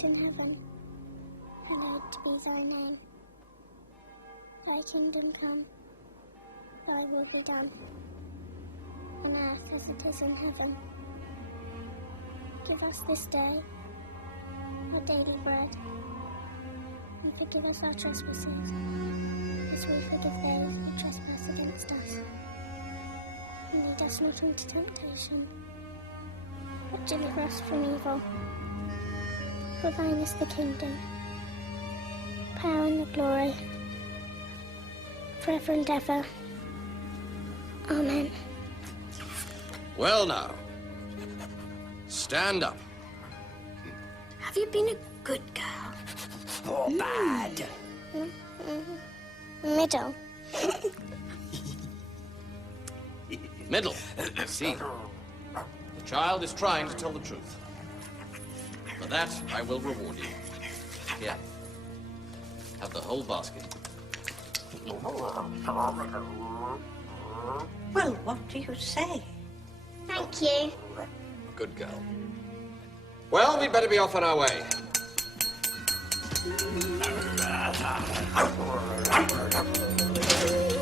art in heaven, hallowed be thy name. Thy kingdom come, thy will be done, on earth as it is in heaven. Give us this day our daily bread, and forgive us our trespasses, as we forgive those who trespass against us. And lead us not into temptation, but deliver us from evil. For thine is the kingdom, power and the glory, forever and ever. Amen. Well now, stand up. Have you been a good girl? Or bad? Middle. Middle. See, the child is trying to tell the truth. For that, I will reward you. Here, have the whole basket. Well, what do you say? Thank you. Good girl. Well, we'd better be off on our way.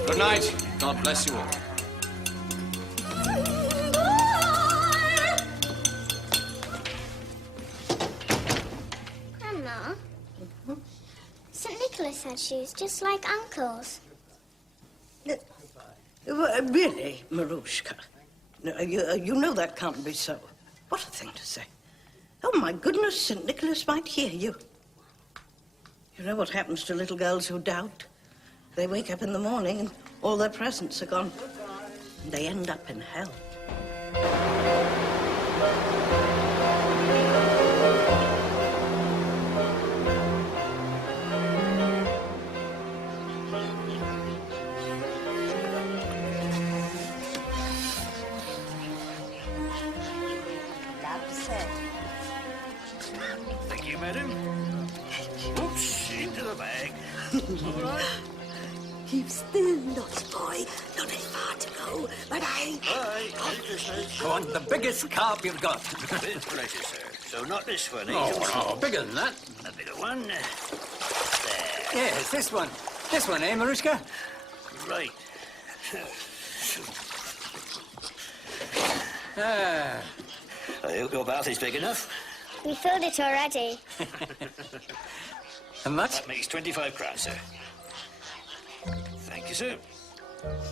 Good night. God bless you all. Grandma, St. Nicholas had shoes just like Uncle's. Really, Marushka? You know that can't be so. What a thing to say. Oh, my goodness, St. Nicholas might hear you. You know what happens to little girls who doubt? They wake up in the morning and all their presents are gone. And they end up in hell. Thank you, madam. Oops, into the bag. All right. Keep still, naughty boy. Not very far to go. Bye-bye. Bye. Merry Christmas. I want the biggest carp you've got. With pleasure, sir. So not this one, eh? Oh, no, bigger than that. A bigger one. There. Yes, this one. This one, eh, Marushka? Right. Ah. I hope your bath is big enough. We filled it already. How much? That makes 25 crowns, sir. Thank you, sir.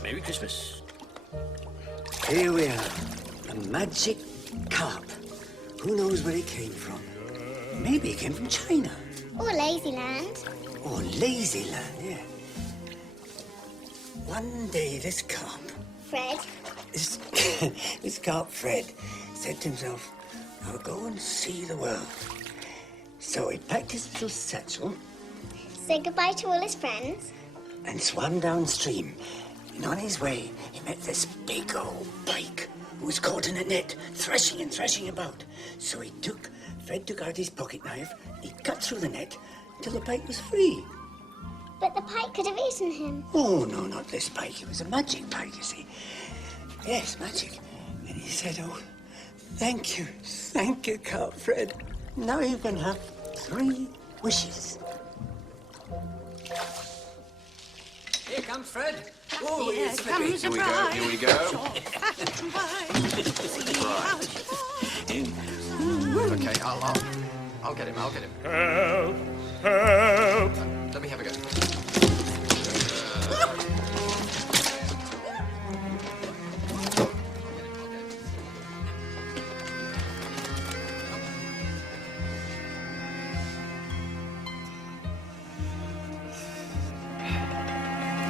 Merry Christmas. Here we are. A magic carp. Who knows where it came from? Maybe it came from China. Or Lazyland. Or Lazyland, yeah. One day this carp, Fred. this carp Fred, said to himself, I'll go and see the world. So he packed his little satchel Say goodbye to all his friends. and swam downstream. And on his way, he met this big old pike who was caught in a net, thrashing and thrashing about. So Fred took out his pocket knife, he cut through the net until the pike was free. But the pike could have eaten him. Oh, no, not this pike. It was a magic pike, you see. Yes, magic. And he said, oh, thank you, Carp Fred. Now you can have 3 wishes. Here comes Fred. Oh, here comes Here we go, here we go. Okay, I'll get him, Help! Help! Let me have a go.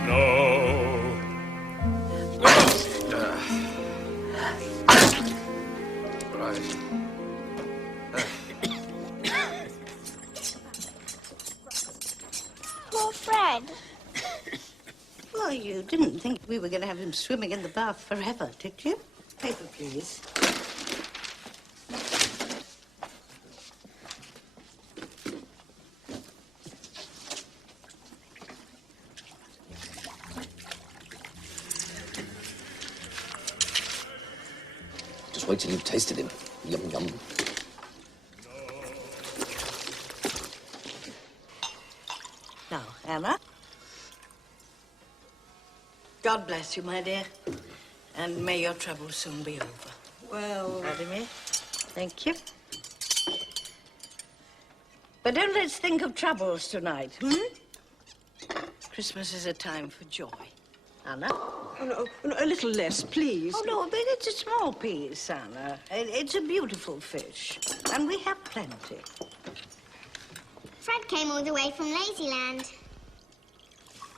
No. Right. Poor Fred. Well, you didn't think we were going to have him swimming in the bath forever, did you? Paper, please. Just wait till you've tasted him. Yum, yum. God bless you, my dear. And may your troubles soon be over. Well, Vladimir, thank you. But don't let's think of troubles tonight, Christmas is a time for joy. Anna? Oh, no, a little less, please. Oh, no, but it's a small piece, Anna. It's a beautiful fish, and we have plenty. Fred came all the way from Lazyland.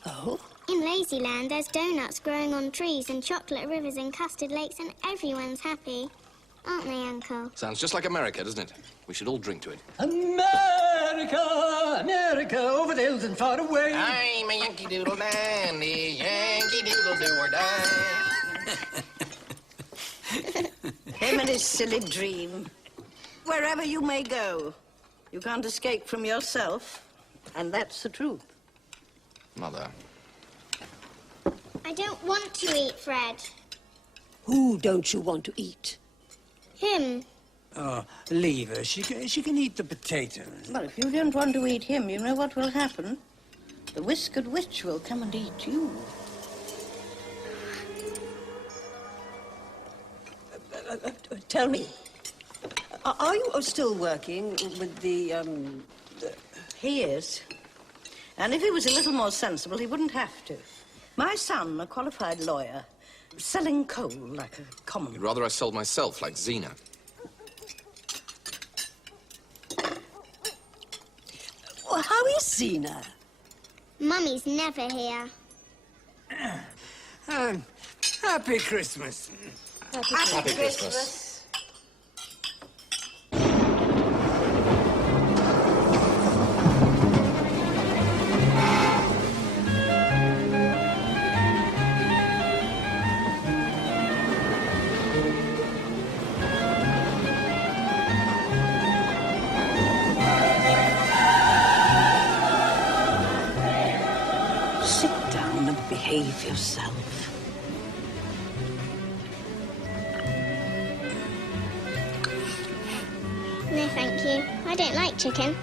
Oh? In Lazyland, there's donuts growing on trees and chocolate rivers and custard lakes, and everyone's happy. Aren't they, Uncle? Sounds just like America, doesn't it? We should all drink to it. America, America, over the hills and far away. I'm a Yankee Doodle dandy, Yankee Doodle do or die. Him and his silly dream. Wherever you may go, you can't escape from yourself, and that's the truth. Mother. I don't want to eat, Fred. Who don't you want to eat? Him. Oh, leave her. She can eat the potatoes. Well, if you don't want to eat him, you know what will happen? The whiskered witch will come and eat you. Tell me, are you still working with the... He is. And if he was a little more sensible, he wouldn't have to. My son, a qualified lawyer, selling coal like a common... You'd rather I sold myself like Xena. Well, how is Zena? Mummy's never here. Happy Christmas. Happy Christmas. Sit down and behave yourself. No, thank you. I don't like chicken.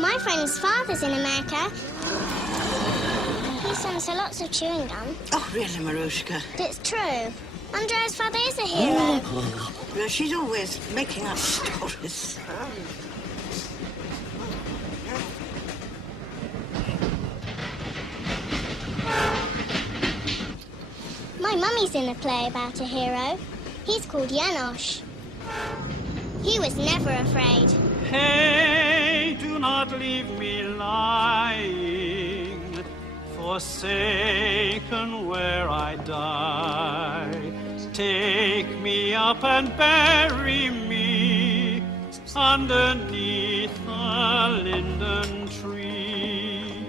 My friend's father's in America. He sends her lots of chewing gum. Oh, really, Marushka? It's true. Andrea's father is a hero. Well, she's always making up stories. My mummy's in a play about a hero. He's called Janosch. He was never afraid. Hey, do not leave me lying, forsaken where I die. Take me up and bury me underneath a linden tree.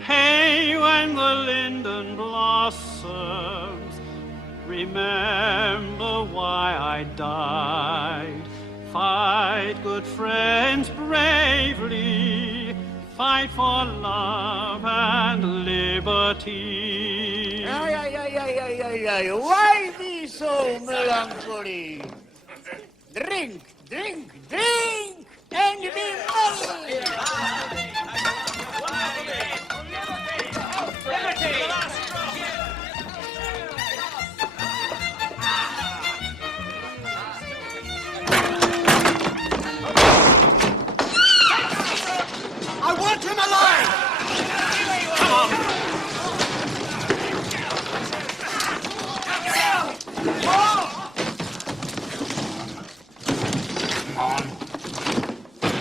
Hey, when the linden blossoms, remember why I died. Fight, good friends, bravely. Fight for love and liberty. Ay, ay, ay, ay, ay, ay, ay. Why be so melancholy? Drink, drink, drink, and be merry. I want him alive! Come on.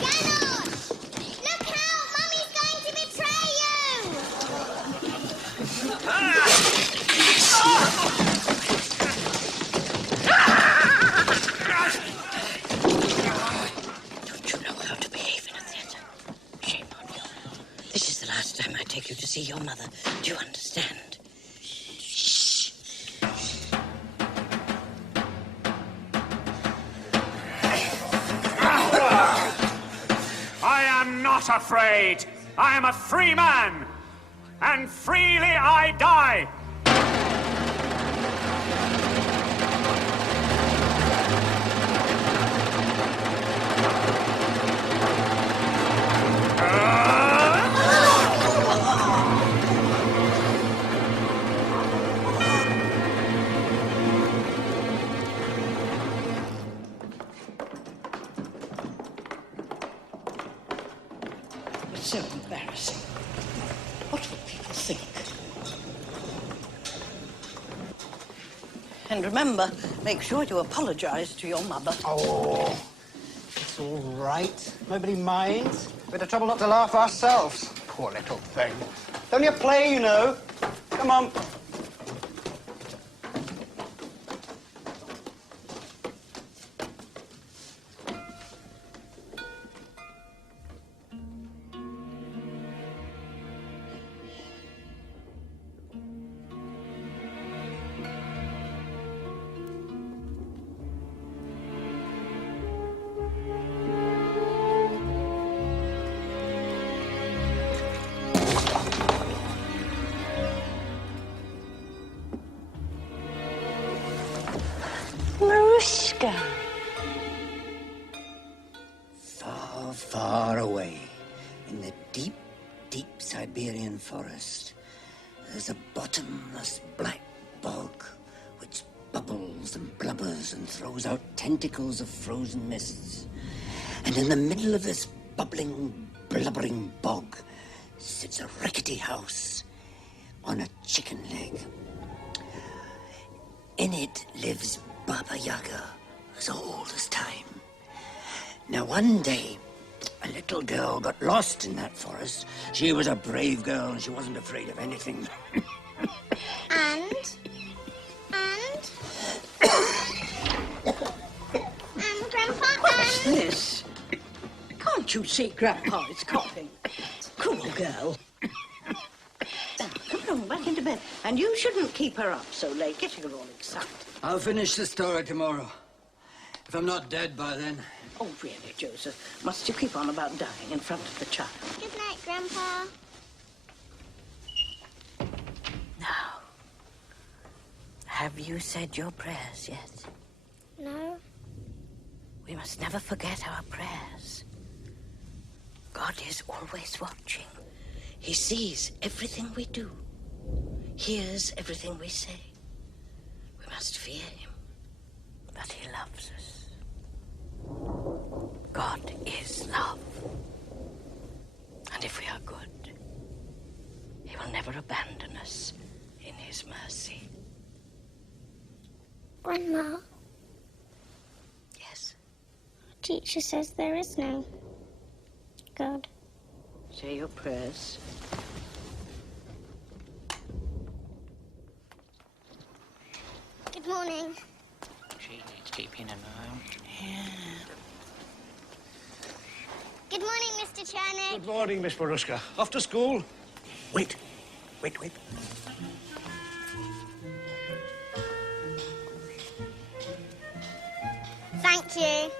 Janosch! Look out! Mummy's going to betray you! Don't you know how to behave in a theater? Shame on you. This is the last time I take you to see your mother. Do you understand? Shh. I am not afraid. I am a free man. and freely I die. It's so embarrassing. What will people think? And remember, make sure you apologize to your mother. Oh, it's all right. Nobody minds. Bit of trouble not to laugh ourselves. Poor little thing. It's only a play, you know. Come on. Marushka. Far, far away, in the deep, deep Siberian forest, there's a bottomless black bog which bubbles and blubbers and throws out tentacles of frozen mists. And in the middle of this bubbling, blubbering bog sits a rickety house on a chicken leg. In it lives Baba Yaga, as old as time. Now, one day, a little girl got lost in that forest. She was a brave girl, and she wasn't afraid of anything. And, Grandpa, What's this? Can't you see Grandpa is coughing? Cruel girl. Now, come on, back into bed. And you shouldn't keep her up so late, getting her all excited. I'll finish the story tomorrow. If I'm not dead by then. Oh, really, Joseph? Must you keep on about dying in front of the child? Good night, Grandpa. Now, have you said your prayers yet? No. We must never forget our prayers. God is always watching. He sees everything we do, hears everything we say. We must fear him, but he loves us. God is love. And if we are good, he will never abandon us in his mercy. Grandma, Yes, teacher says there is no God. say your prayers. Good morning. She needs keeping an eye on. Good morning, Mr. Chernick. Good morning, Miss Marushka. Off to school? Wait. Thank you.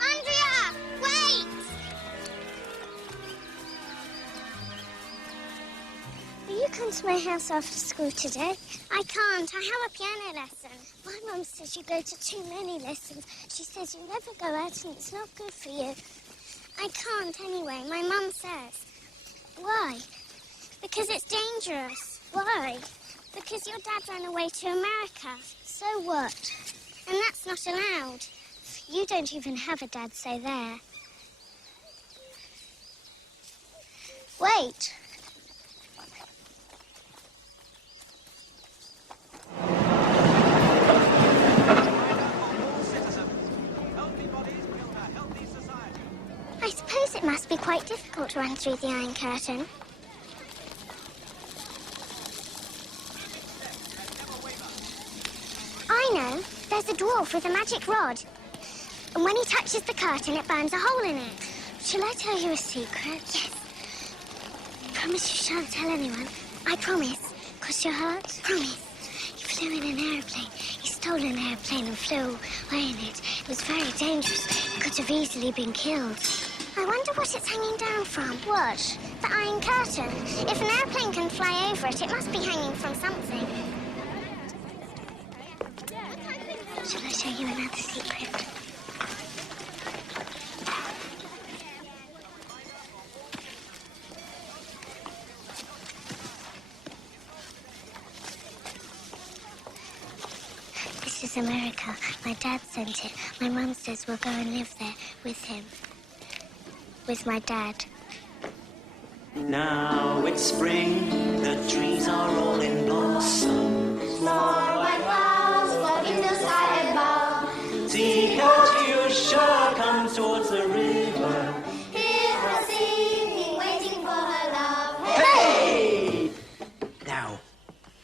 Andrea, wait! Will you come to my house after school today? I can't. I have a piano lesson. My mum says you go to too many lessons. She says you never go out and it's not good for you. I can't anyway. My mum says. Why? Because it's dangerous. Why? Because your dad ran away to America. So what? And that's not allowed. You don't even have a dad, so there. Wait. I suppose it must be quite difficult to run through the Iron Curtain. I know. There's a dwarf with a magic rod. And when he touches the curtain, it burns a hole in it. Shall I tell you a secret? Yes. Promise you shan't tell anyone. I promise. Cross your heart? Promise. He flew in an aeroplane. He stole an aeroplane and flew away in it. It was very dangerous. He could have easily been killed. I wonder what it's hanging down from. What? The Iron Curtain. If an airplane can fly over it, it must be hanging from something. Shall I show you another secret? This is America. My dad sent it. My mum says we'll go and live there with him. With my dad. Now it's spring, the trees are all in blossom. Small white clouds floating the sky above. See Katyusha comes towards the river. Hear her singing, waiting for her love. Hey! Now,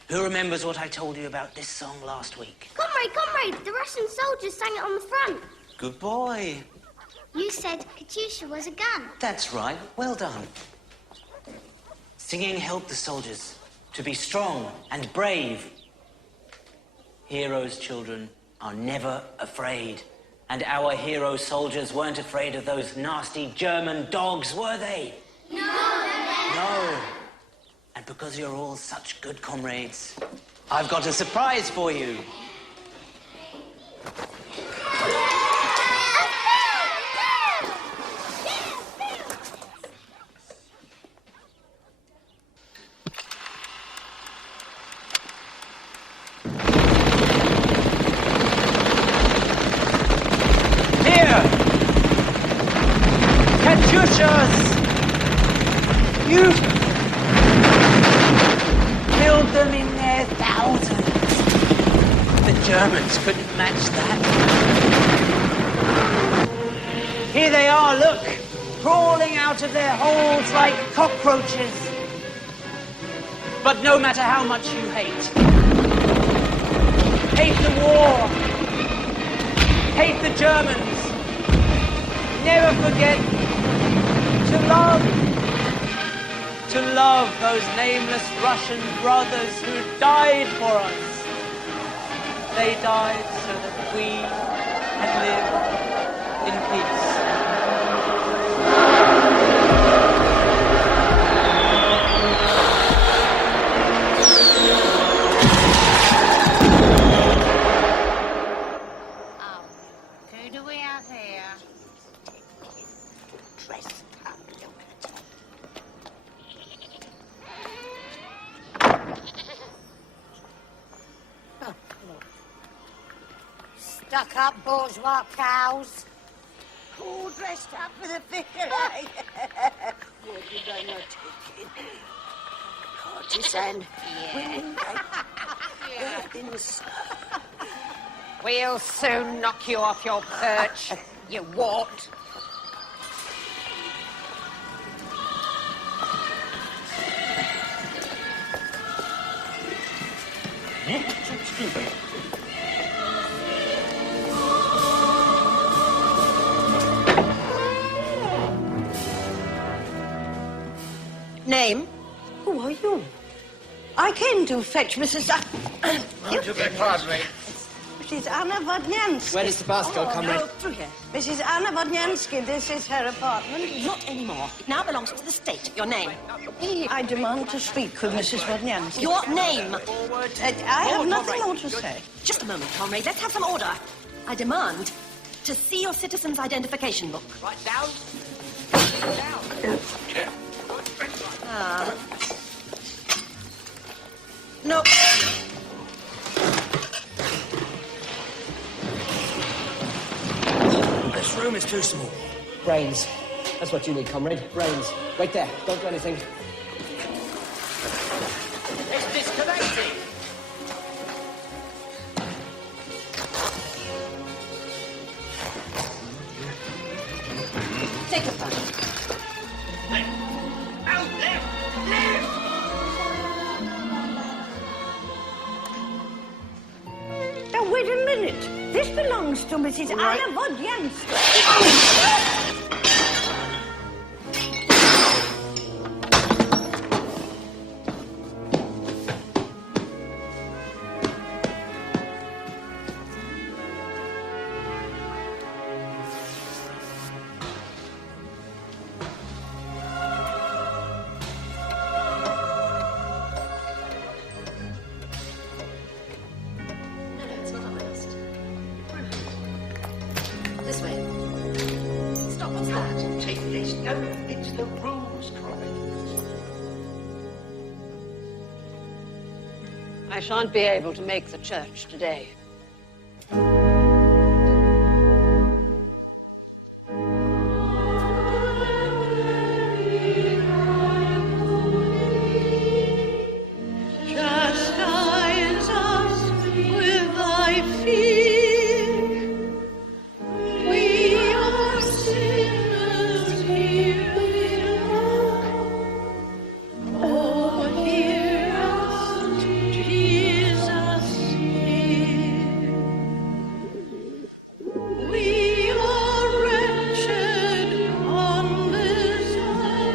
who remembers what I told you about this song last week? Comrade, the Russian soldiers sang it on the front. Good boy. You said Katyusha was a gun. That's right. Well done. Singing helped the soldiers to be strong and brave. Heroes' children are never afraid. And our hero soldiers weren't afraid of those nasty German dogs, were they? No. And because you're all such good comrades, I've got a surprise for you. Katyushas! You killed them in their thousands. The Germans couldn't match that. Here they are, look, crawling out of their holes like cockroaches. But no matter how much you hate the war, hate the Germans, never forget to love those nameless Russian brothers who died for us. They died so that we can live in peace. Who do we have here? Dressed up, look at Stuck-up bourgeois cows. all dressed up for the figure, eh? What did I not take it? Partisan. Weddings. We'll soon knock you off your perch, you wart. Name? Who are you? I came to fetch Mrs. You beg pardon me. Mrs. Anna Vodnyansky. Where does the bus go, comrade? No, through here. Mrs. Anna Vodnyansky, this is her apartment. Not anymore. It now belongs to the state. Your name? I demand to speak with Mrs. Vodnyansky. Your name? I have nothing more to say. Just a moment, comrade. Let's have some order. I demand to see your citizen's identification book. Right down. No. This room is too small. Brains. That's what you need, comrade. Brains. Wait there. Don't do anything. It's disconnecting. Take your time. Out there! Left! Now, wait a minute. This belongs to Mrs. Anna Vodnyansky. I shan't be able to make the church today. Chastise us with thy fear. We are sinners here below. Oh, hear us, Jesus, hear. We are wretched on this earth.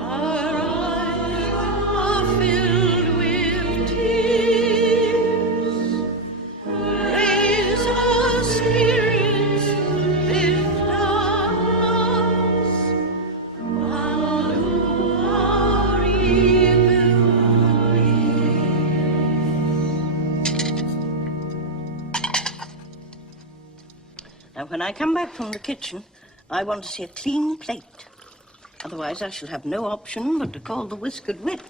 Our eyes are filled with tears. Raise our spirits, lift our hearts, undo our evil ways. Now, when I come back from the kitchen, I want to see a clean plate. Otherwise, I shall have no option but to call the whiskered witch.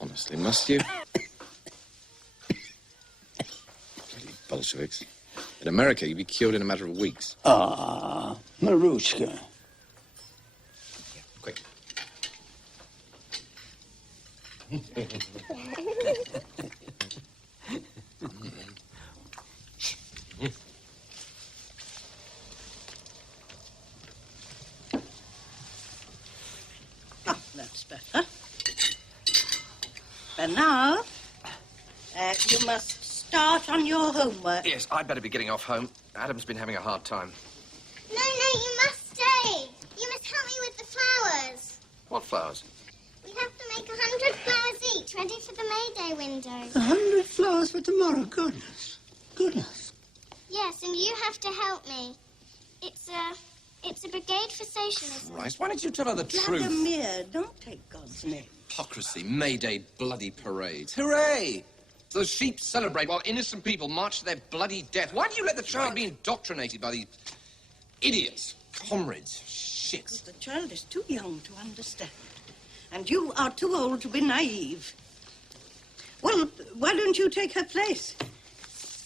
Honestly, must you? Bloody Bolsheviks. In America, you'd be cured in a matter of weeks. Ah, Marushka. Quick. Oh, that's better. And now, you must start on your homework. Yes, I'd better be getting off home. Adam's been having a hard time. No, you must stay. You must help me with the flowers. What flowers? We have to make 100 flowers each, ready for the May Day window. 100 flowers for tomorrow. Goodness. Goodness. Yes, and you have to help me. It's a brigade for socialism. Christ, why don't you tell her the truth? Vladimir, don't take God's name. Hypocrisy, May Day bloody parades. Hooray! So the sheep celebrate while innocent people march to their bloody death. Why do you let the child be indoctrinated by these idiots, comrades, shit? Because the child is too young to understand. And you are too old to be naive. Well, why don't you take her place?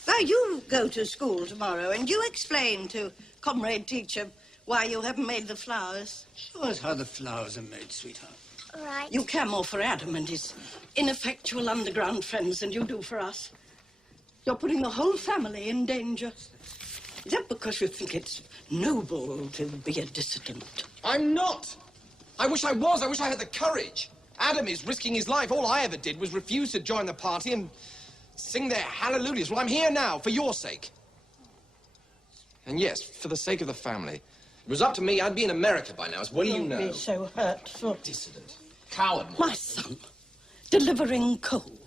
Why, you go to school tomorrow and you explain to comrade teacher why you haven't made the flowers. Show us how the flowers are made, sweetheart. All right. You care more for Adam and his ineffectual underground friends than you do for us. You're putting the whole family in danger. Is that because you think it's noble to be a dissident? I'm not. I wish I was. I wish I had the courage. Adam is risking his life. All I ever did was refuse to join the party and sing their hallelujahs. Well, I'm here now for your sake. And yes, for the sake of the family. If it was up to me, I'd be in America by now, as well you know. Don't be so hurtful. Dissident. Coward. My son, delivering coal.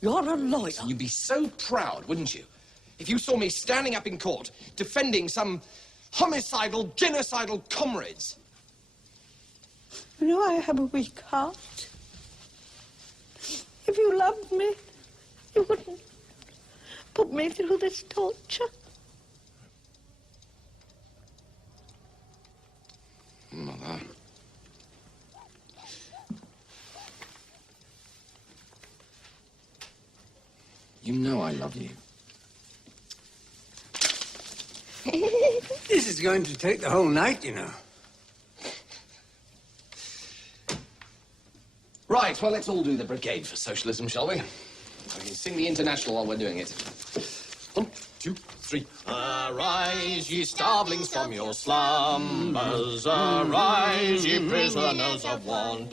You're a lawyer. You'd be so proud, wouldn't you? If you saw me standing up in court, defending some homicidal, genocidal comrades. You know I have a weak heart. If you loved me, you wouldn't put me through this torture. Mother. You know I love you. This is going to take the whole night, you know. Right, well, let's all do the Brigade for Socialism, shall we? We can sing the International while we're doing it. 1, 2, 3. Arise, ye starvelings, from your slumbers. Arise, ye prisoners of want.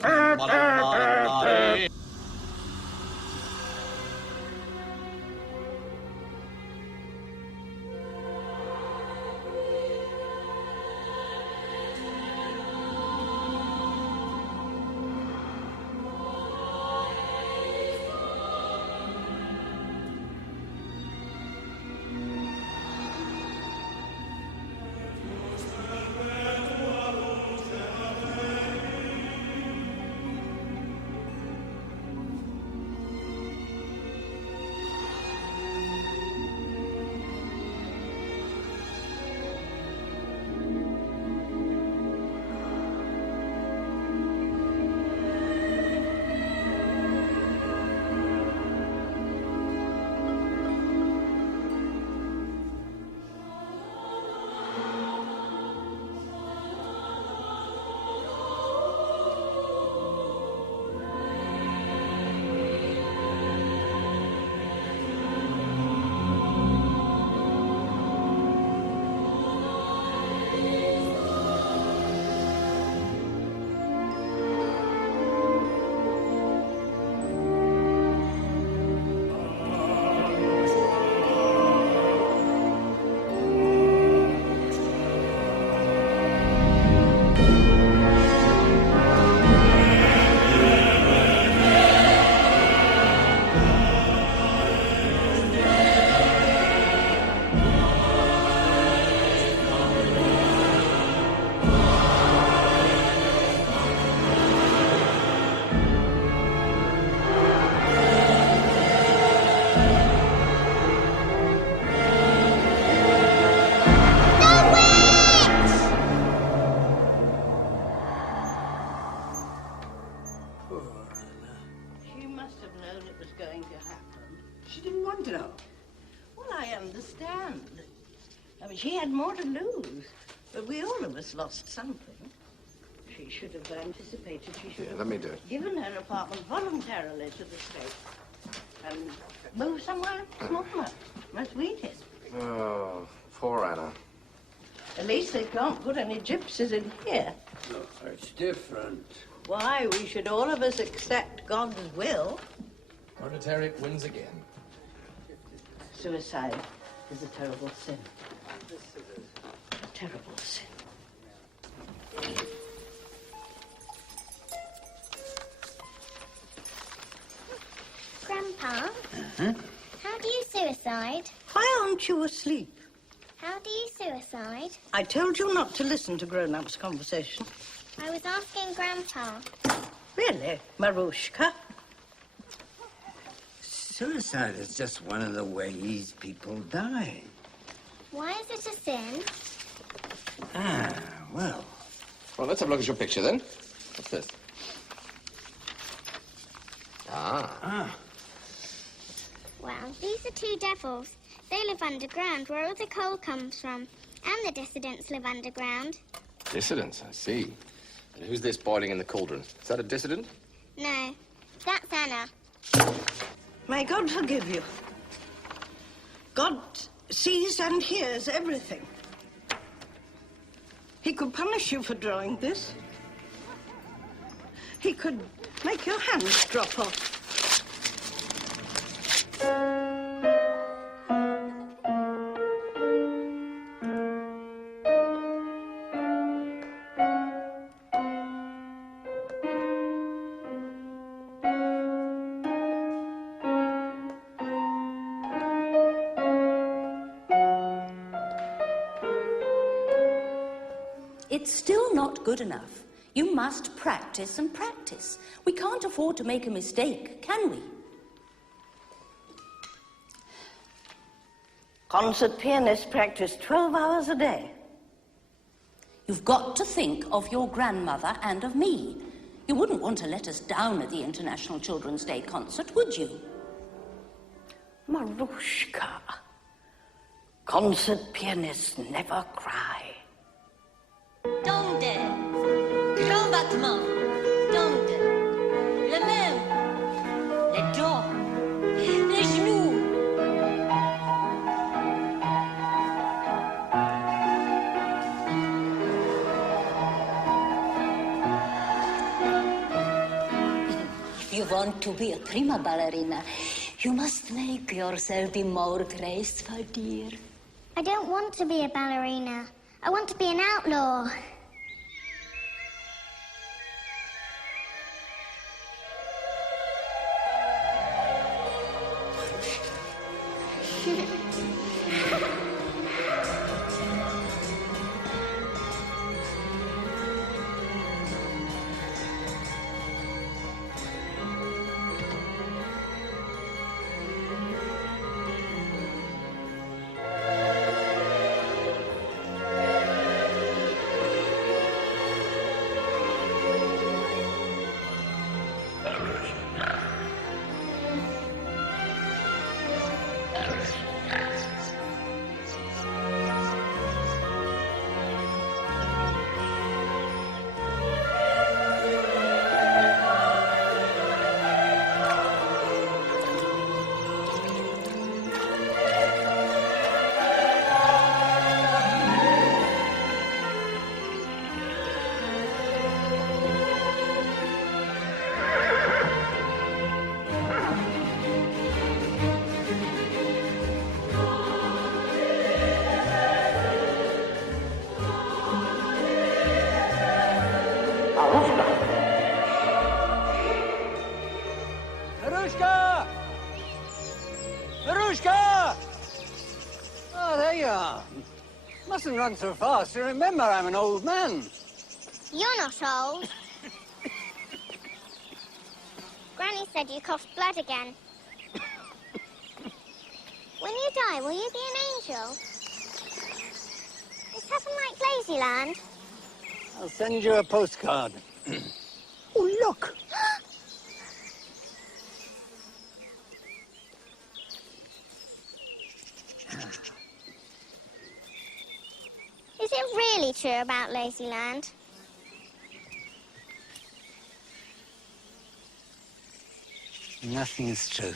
news. But we all of us lost something. She should have anticipated. She should have let me do it. given her apartment voluntarily to the state. And moved somewhere smaller, where sweetest. Oh, poor Anna. At least they can't put any gypsies in here. No, it's different. Why, we should all of us accept God's will. Proletariat wins again. Suicide is a terrible sin. A terrible sin. Grandpa, how do you suicide? Why aren't you asleep? How do you suicide? I told you not to listen to grown-ups' conversation. I was asking Grandpa. Really, Marushka? Suicide is just one of the ways people die. Why is it a sin? Well. Well, let's have a look at your picture then. What's this? Well, these are two devils. They live underground, where all the coal comes from. And the dissidents live underground. Dissidents, I see. And who's this boiling in the cauldron? Is that a dissident? No, that's Anna. May God forgive you. God sees and hears everything. He could punish you for drawing this. He could make your hands drop off. It's still not good enough. You must practice and practice. We can't afford to make a mistake, can we? Concert pianists practice 12 hours a day. You've got to think of your grandmother and of me. You wouldn't want to let us down at the International Children's Day concert, would you? Marushka, concert pianists never cry. Tombe, grand battement, tombe, le même, les dos, les genoux. If you want to be a prima ballerina, you must make yourself be more graceful, dear. I don't want to be a ballerina. I want to be an outlaw. Marushka! Marushka! Oh, there you are. Mustn't run so fast. You remember I'm an old man. You're not old. Granny said you coughed blood again. When you die, will you be an angel? Is heaven like Lazyland? I'll send you a postcard. Oh, look! really true about Lazyland? Nothing is true.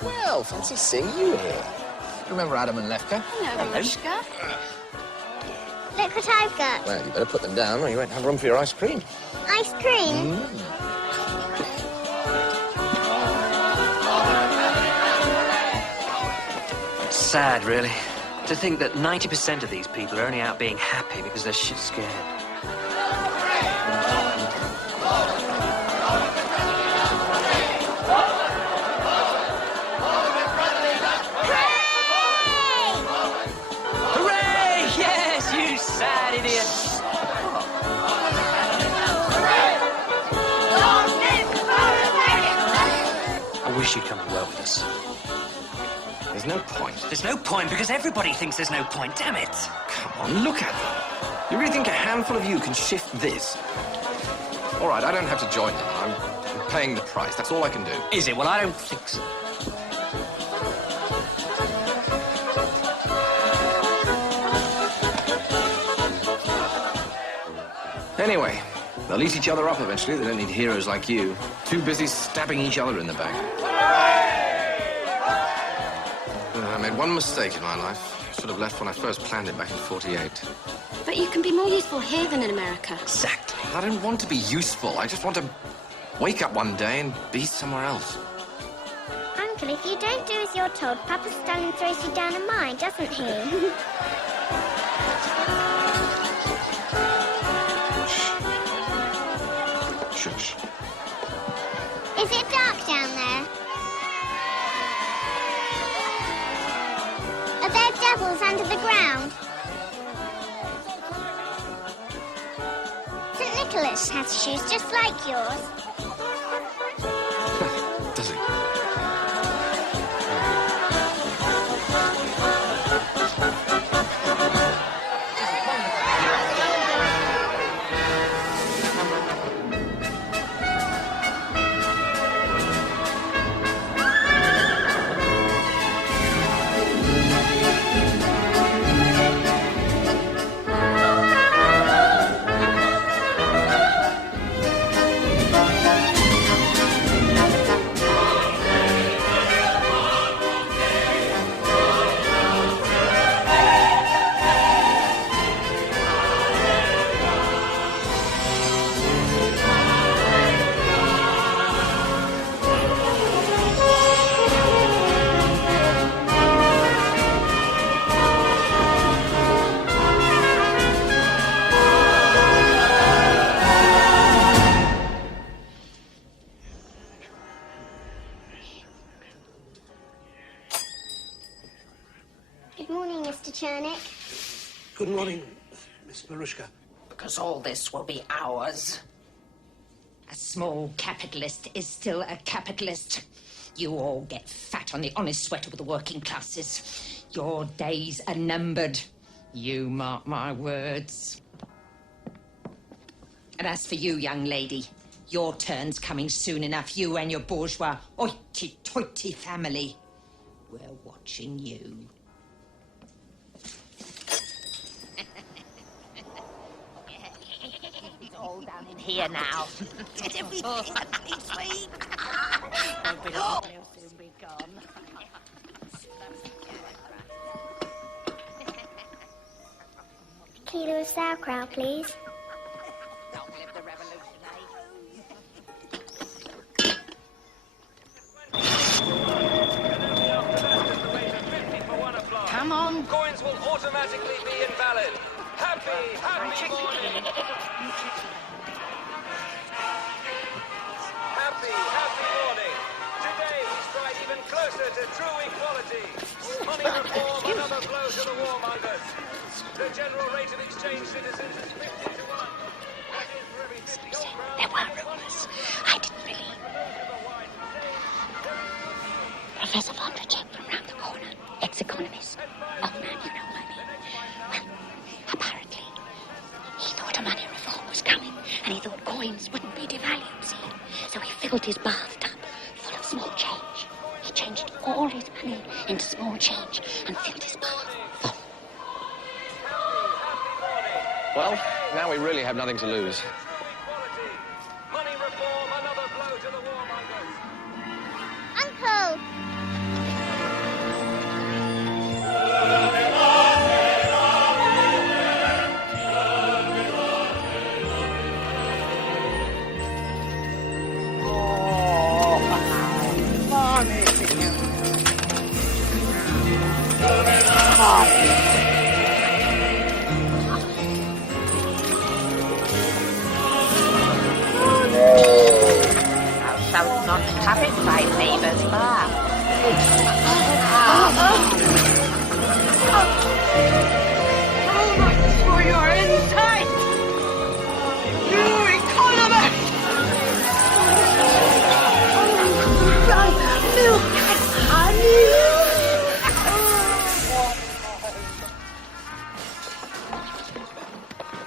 Well, fancy seeing you here. Remember Adam and Lefka? Hello, Marushka. Look what I've got. Well, you better put them down or you won't have room for your ice cream. Ice cream? It's sad, really, to think that 90% of these people are only out being happy because they're shit scared. Hooray! Yes, you sad idiots! I wish you'd come and work with us. There's no point. There's no point because everybody thinks there's no point, damn it! Come on, look at them. You really think a handful of you can shift this? All right, I don't have to join them. I'm paying the price. That's all I can do. Is it? Well, I don't think so. Anyway, they'll eat each other up eventually. They don't need heroes like you. Too busy stabbing each other in the back. I made one mistake in my life. I should have left when I first planned it back in '48. But you can be more useful here than in America. Exactly. I don't want to be useful. I just want to wake up one day and be somewhere else. Uncle, if you don't do as you're told, Papa Stalin throws you down a mine, doesn't he? Shush. Is it dark down there? Are there devils under the ground? St. Nicholas has shoes just like yours. Does it? Good morning, Mr. Chernick. Good morning, Miss Marushka. Because all this will be ours. A small capitalist is still a capitalist. You all get fat on the honest sweat of the working classes. Your days are numbered. You mark my words. And as for you, young lady, your turn's coming soon enough. You and your bourgeois hoity-toity family. We're watching you. It's all down in here now. Did everything sweet? They'll soon be gone. A kilo of sauerkraut, please. Long live the revolution, Come on. Coins will automatically be invalid. Happy morning. Happy morning. Today we stride even closer to true equality. Money reform, another blow to the warmongers. The general rate of exchange citizens is 50 to 1. There were rumours. I didn't believe. Professor Fondrich from round the corner, ex-economist. Oh man, you know what I mean. Well, apparently, he thought a money reform was coming, and he thought coins wouldn't be devalued, see? So he filled his bathtub full of small change. He changed all his money into small change and filled his bath full. Well, now we really have nothing to lose. Money reform, another blow to the warmongers. Uncle! Thou shalt not covet thy neighbour's bath. How much for your insight? You economist! Milk and honey!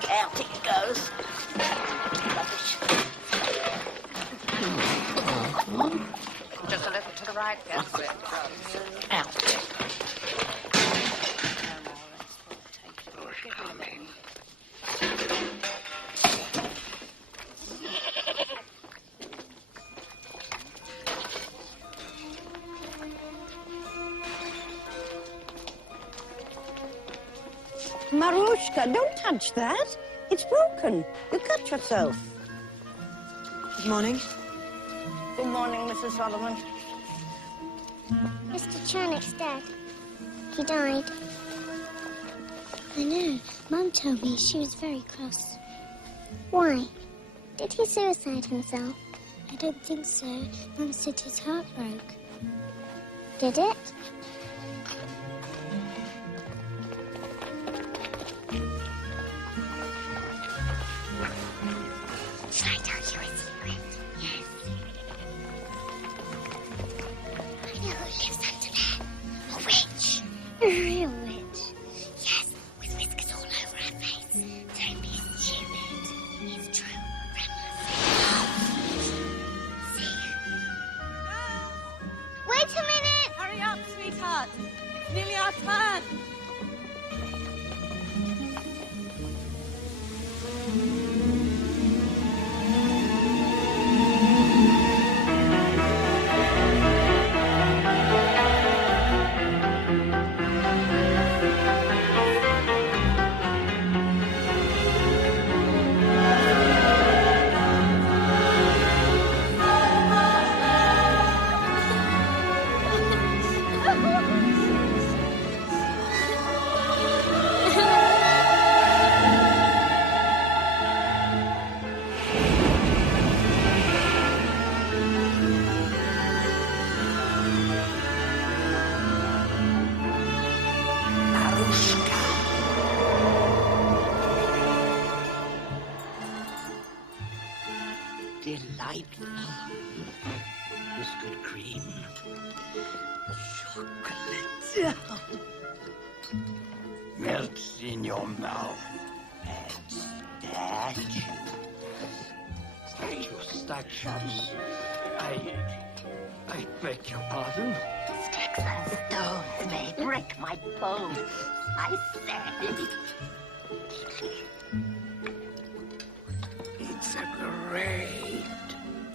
Out it goes. Just a little to the right, yes. Out. Marushka, don't touch that. It's broken. You cut yourself. Good morning. Good morning, Mrs. Solomon. Mr. Chernick's dead. He died. I know. Mum told me she was very cross. Why? Did he suicide himself? I don't think so. Mum said his heart broke. Did it? Should I tell you a secret? Yes. I know who lives under there. A witch. A real witch. Yes, with whiskers all over her face. Don't be stupid. It's true. See? Wait a minute! Hurry up, sweetheart. It's nearly our turn. Delightful. Whiskered cream. Chocolate. Melts in your mouth. And statue. Statues. I beg your pardon? Sticks and stones may break my bones. I said. It's a great.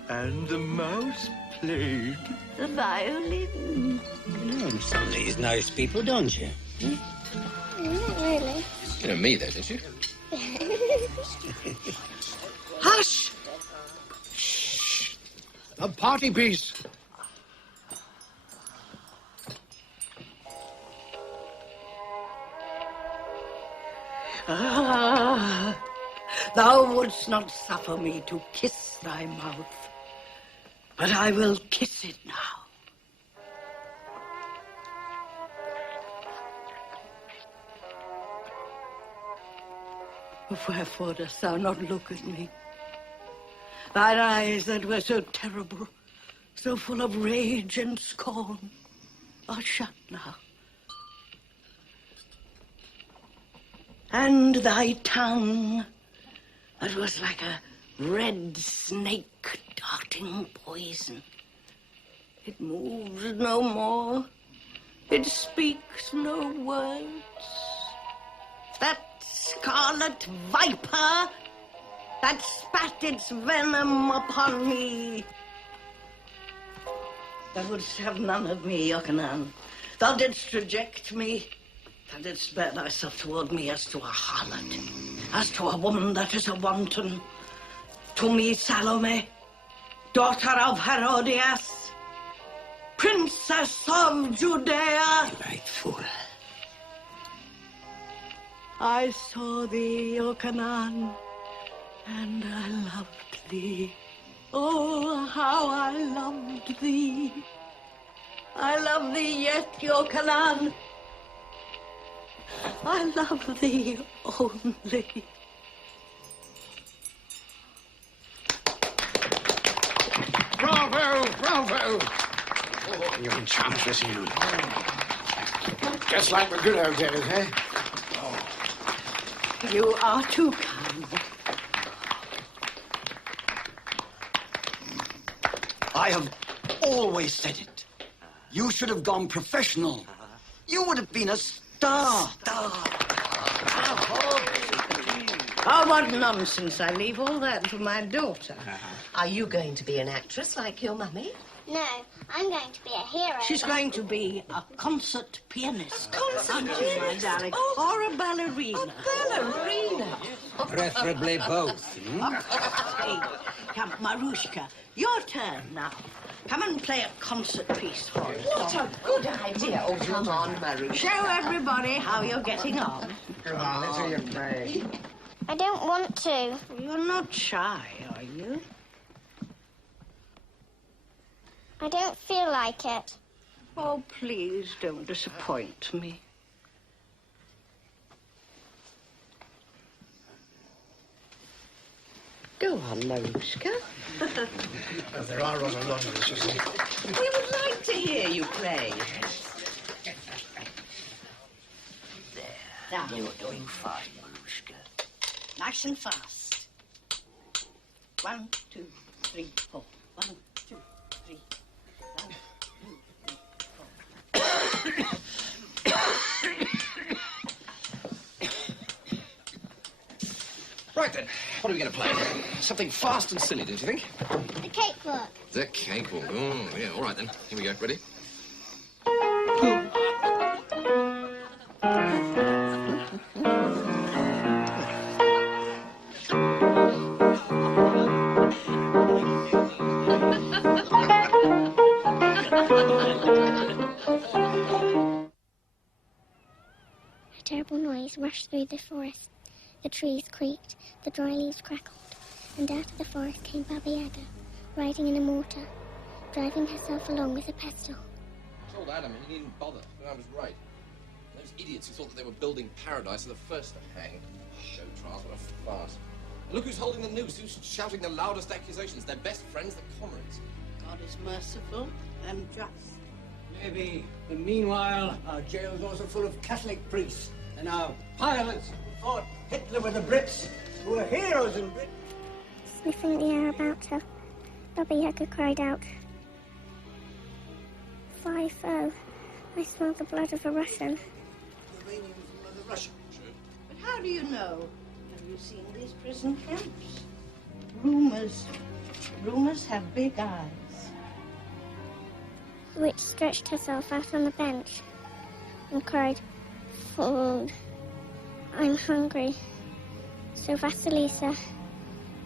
And the mouse played. The violin. You know some of these nice people, don't you? Not really. You know me, though, don't you? Hush! Shh. A party piece. Ah, thou wouldst not suffer me to kiss thy mouth, but I will kiss it now. Wherefore dost thou not look at me? Thine eyes that were so terrible, so full of rage and scorn, are shut now. And thy tongue, that was like a red snake darting poison, it moves no more, it speaks no words. That scarlet viper that spat its venom upon me. Thou wouldst have none of me, Yochanan. Thou didst reject me. Thou didst bear thyself toward me as to a harlot, as to a woman that is a wanton. To me, Salome, daughter of Herodias, princess of Judea. Right, fool. I saw thee, Yochanan, and I loved thee. Oh, how I loved thee. I love thee yet, Yochanan. I love thee only. Bravo, bravo. Oh, you're enchantress, you. Just like the good old days, eh? You are too kind. I have always said it. You should have gone professional. You would have been a star. Oh, what nonsense. I leave all that for my daughter. Are you going to be an actress like your mummy? No, I'm going to be a hero. She's going to be a concert pianist. Concert Aren't you, my pianist? darling? Oh. Or a ballerina. A ballerina? Preferably both. Hey, come, Marushka, your turn now. Come and play a concert piece for us. What a good idea. Oh, come on, Maru. Show everybody how you're getting on. Come on, let's hear you play. I don't want to. You're not shy, are you? I don't feel like it. Oh, please don't disappoint me. Go on, Marushka. There are rather a lot of us, you see. We would like to hear you play. There. Now you're doing fine, Marushka. Nice and fast. 1, 2, 3, 4. 1, 2, 3. 1, 2, 3, 4. Right then, what are we going to play? Something fast and silly, don't you think? The cakewalk. The cakewalk. Oh, yeah, all right then. Here we go. Ready? A terrible noise rushed through the forest. The trees creaked, the dry leaves crackled, and out of the forest came Baba Yaga, riding in a mortar, driving herself along with a pestle. I told Adam he needn't bother, but I was right. Those idiots who thought that they were building paradise are the first to hang. Show trials, what a farce. And look who's holding the noose, who's shouting the loudest accusations. Their best friends, their comrades. God is merciful and just. Maybe, but meanwhile, our jails are also full of Catholic priests and our pilots who fought Hitler with the Brits, who were heroes in Britain. Sniffing the air about her, Baba Yaga cried out, "Fie-fo, I smell the blood of a Russian." The Iranians were the Russians. But how do you know? Have you seen these prison camps? Rumors have big eyes. The witch stretched herself out on the bench and cried, "Food, I'm hungry." So Vasilisa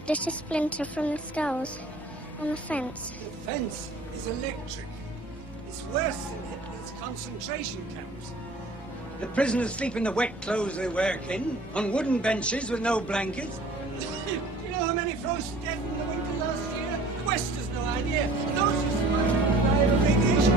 lit a splinter from the skulls on the fence. The fence is electric. It's worse than Hitler's concentration camps. The prisoners sleep in the wet clothes they work in, on wooden benches with no blankets. You know how many froze to death in the winter last year? The West has no idea. And those who survived die of radiation.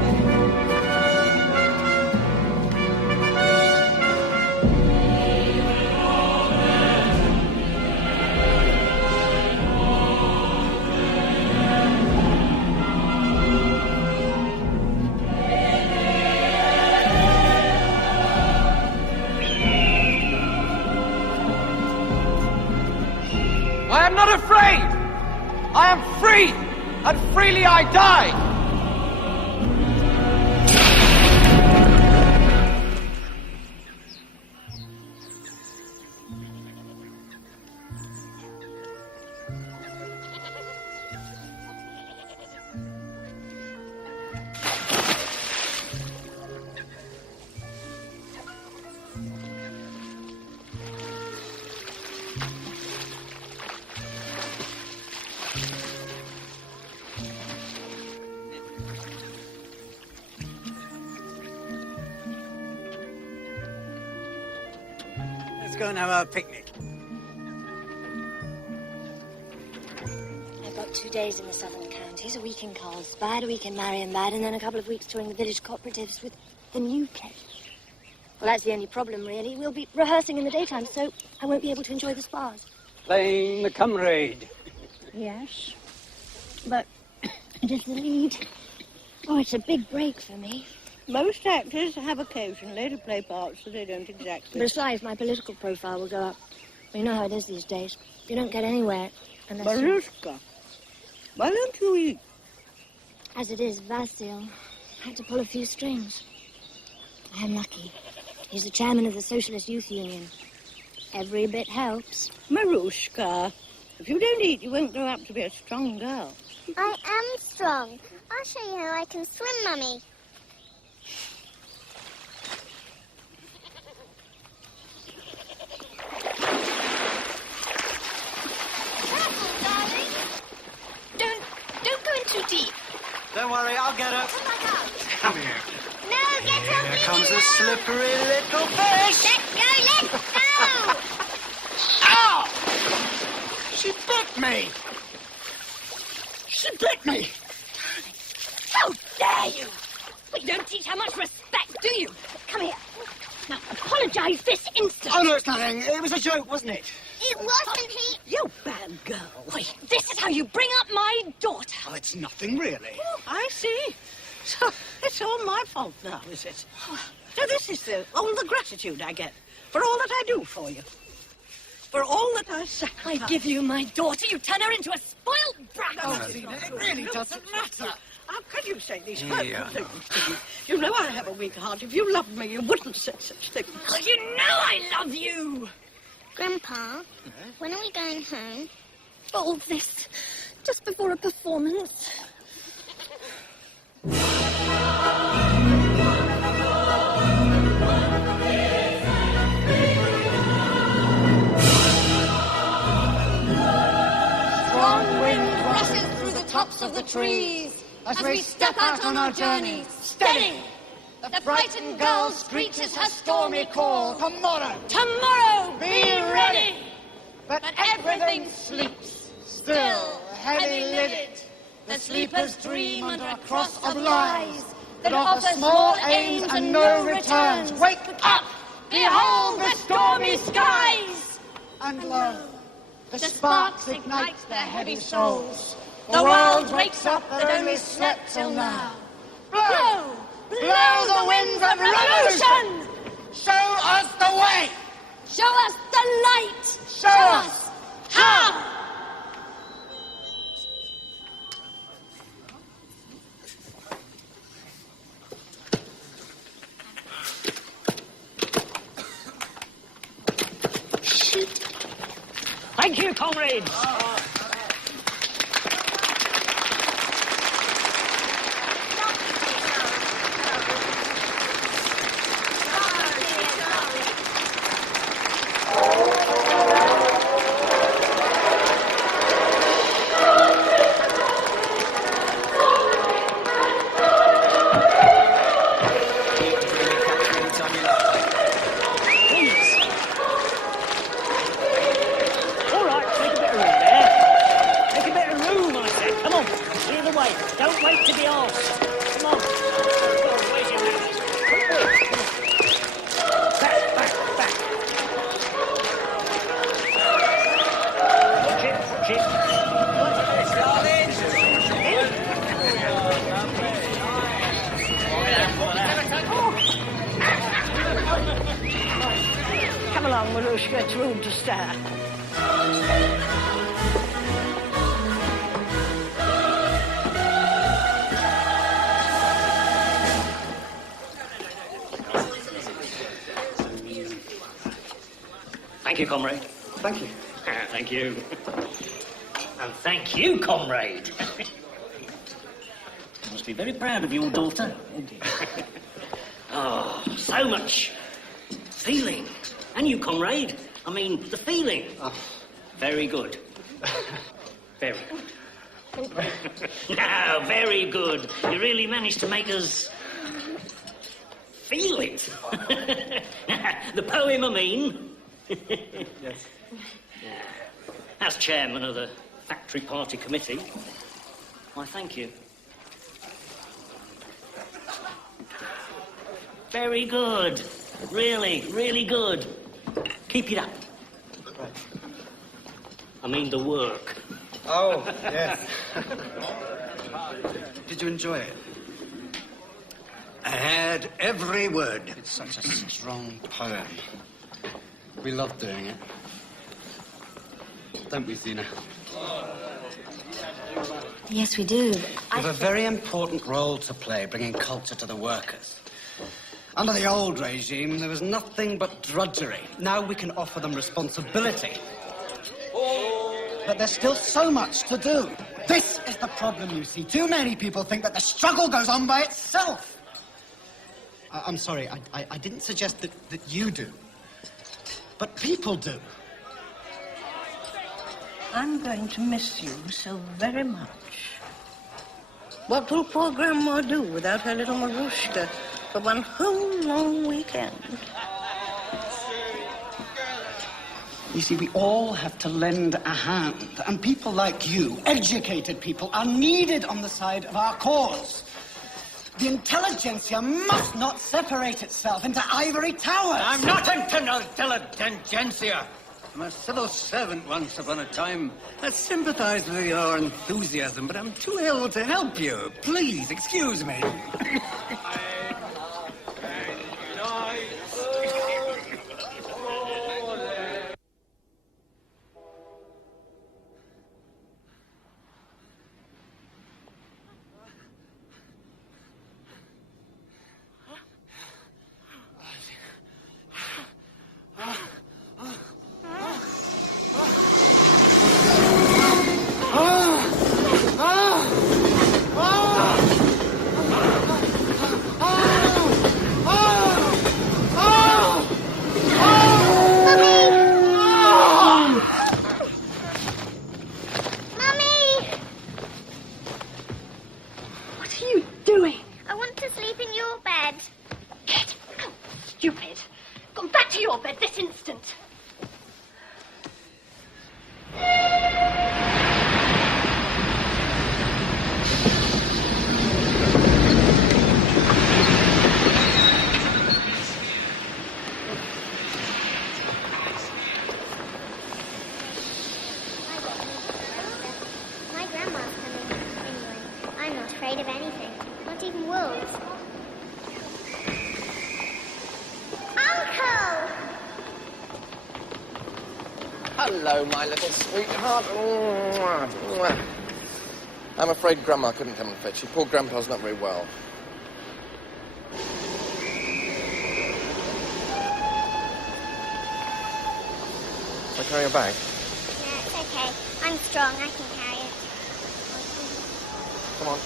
I am not afraid. I am free, and freely I die. Let's go and have our picnic. I've got 2 days in the southern counties, a week in Carlsbad, a week in Marienbad, and then a couple of weeks touring the village cooperatives with the new play. Well, that's the only problem, really. We'll be rehearsing in the daytime, so I won't be able to enjoy the spas. Playing the comrade. Yes, but it is the lead. Oh, it's a big break for me. Most actors have occasionally to play parts that they don't exactly... Besides, my political profile will go up. You know how it is these days. You don't get anywhere unless you... Marushka, why don't you eat? As it is, Vasil had to pull a few strings. I am lucky. He's the chairman of the Socialist Youth Union. Every bit helps. Marushka, if you don't eat, you won't grow up to be a strong girl. I am strong. I'll show you how I can swim, Mummy. Don't go in too deep. Don't worry, I'll get her. Come back out. Come here. No, get up. Here comes a slippery little fish. Let go. Ow! She bit me. She bit me. How dare you? But you don't teach how much respect, do you? Come here. Now, apologise this instant. Oh, no, it's nothing. It was a joke, wasn't it? It wasn't, Pete. You bad girl. Wait, this is how you bring up my daughter. Oh, it's nothing, really. Oh, I see. So it's all my fault now, is it? So this is all the gratitude I get for all that I do for you. For all that I sacrifice. I give you my daughter, you turn her into a spoiled brat. Oh, it really doesn't matter. How can you say these Yeah. hurtful things to me? You know I have a weak heart. If you loved me, you wouldn't say such things. Oh, you know I love you. Grandpa, when are we going home? All this, just before a performance. Strong wind rushes through the tops of the trees as we step out on our journey. Steady! The frightened girl screeches her stormy call. Tomorrow. Tomorrow, be ready! But everything sleeps, still, heavy-lidded. The sleepers dream under a cross of lies that offer small aims and no returns. Wake up! Behold the stormy skies! And lo, the sparks ignite their heavy souls. The world wakes up that only slept till now. Blow! Blow the winds of revolution! Show us the way! Show us the light! Show us how! Thank you, comrades. Come along, Marushka. It's rude to stare. Thank you, comrade. Thank you. Thank you. And thank you, comrade. You must be very proud of your daughter. Oh, so much feeling. And you, comrade. I mean, the feeling. Oh, very good. Very good. No, very good. You really managed to make us feel it. The poem, I mean. Yes. As chairman of the factory party committee, I thank you. Very good. Really, really good. Keep it up. I mean the work. Oh, yes. Did you enjoy it? I heard every word. It's such a strong poem. We love doing it. Don't we, Zena? Yes, we do. We have a very important role to play, bringing culture to the workers. Under the old regime, there was nothing but drudgery. Now we can offer them responsibility. But there's still so much to do. This is the problem, you see. Too many people think that the struggle goes on by itself. I'm sorry, I didn't suggest that you do. But people do. I'm going to miss you so very much. What will poor Grandma do without her little Marushka for one whole long weekend? You see, we all have to lend a hand, and people like you, educated people, are needed on the side of our cause. The intelligentsia must not separate itself into ivory towers. I'm not intelligentsia. I'm a civil servant once upon a time. I sympathize with your enthusiasm, but I'm too ill to help you. Please, excuse me. Hello, my little sweetheart. I'm afraid Grandma couldn't come and fetch you. Poor Grandpa's not very well. Shall I carry your bag? No, it's okay. I'm strong. I can carry it. Come on.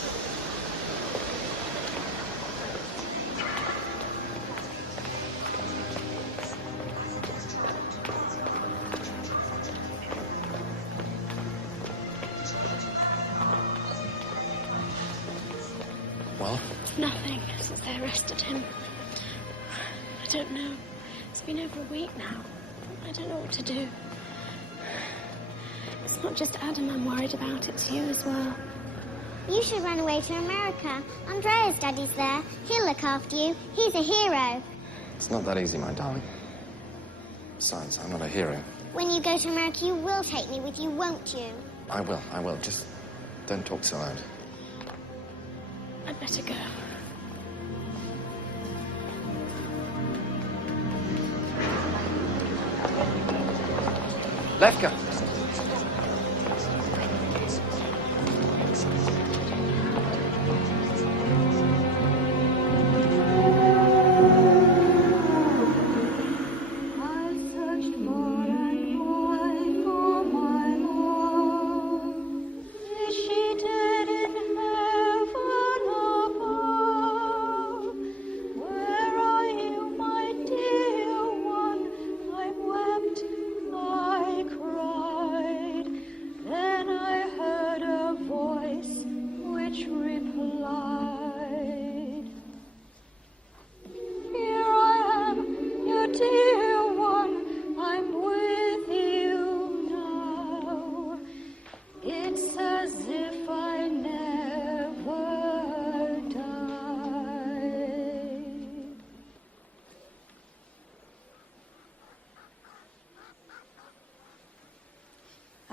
Well? Nothing since they arrested him. I don't know. It's been over a week now. I don't know what to do. It's not just Adam I'm worried about, it's you as well. You should run away to America. Andrea's daddy's there. He'll look after you. He's a hero. It's not that easy, my darling. Besides, I'm not a hero. When you go to America, you will take me with you, won't you? I will. Just don't talk so loud. I'd better go. Lefka.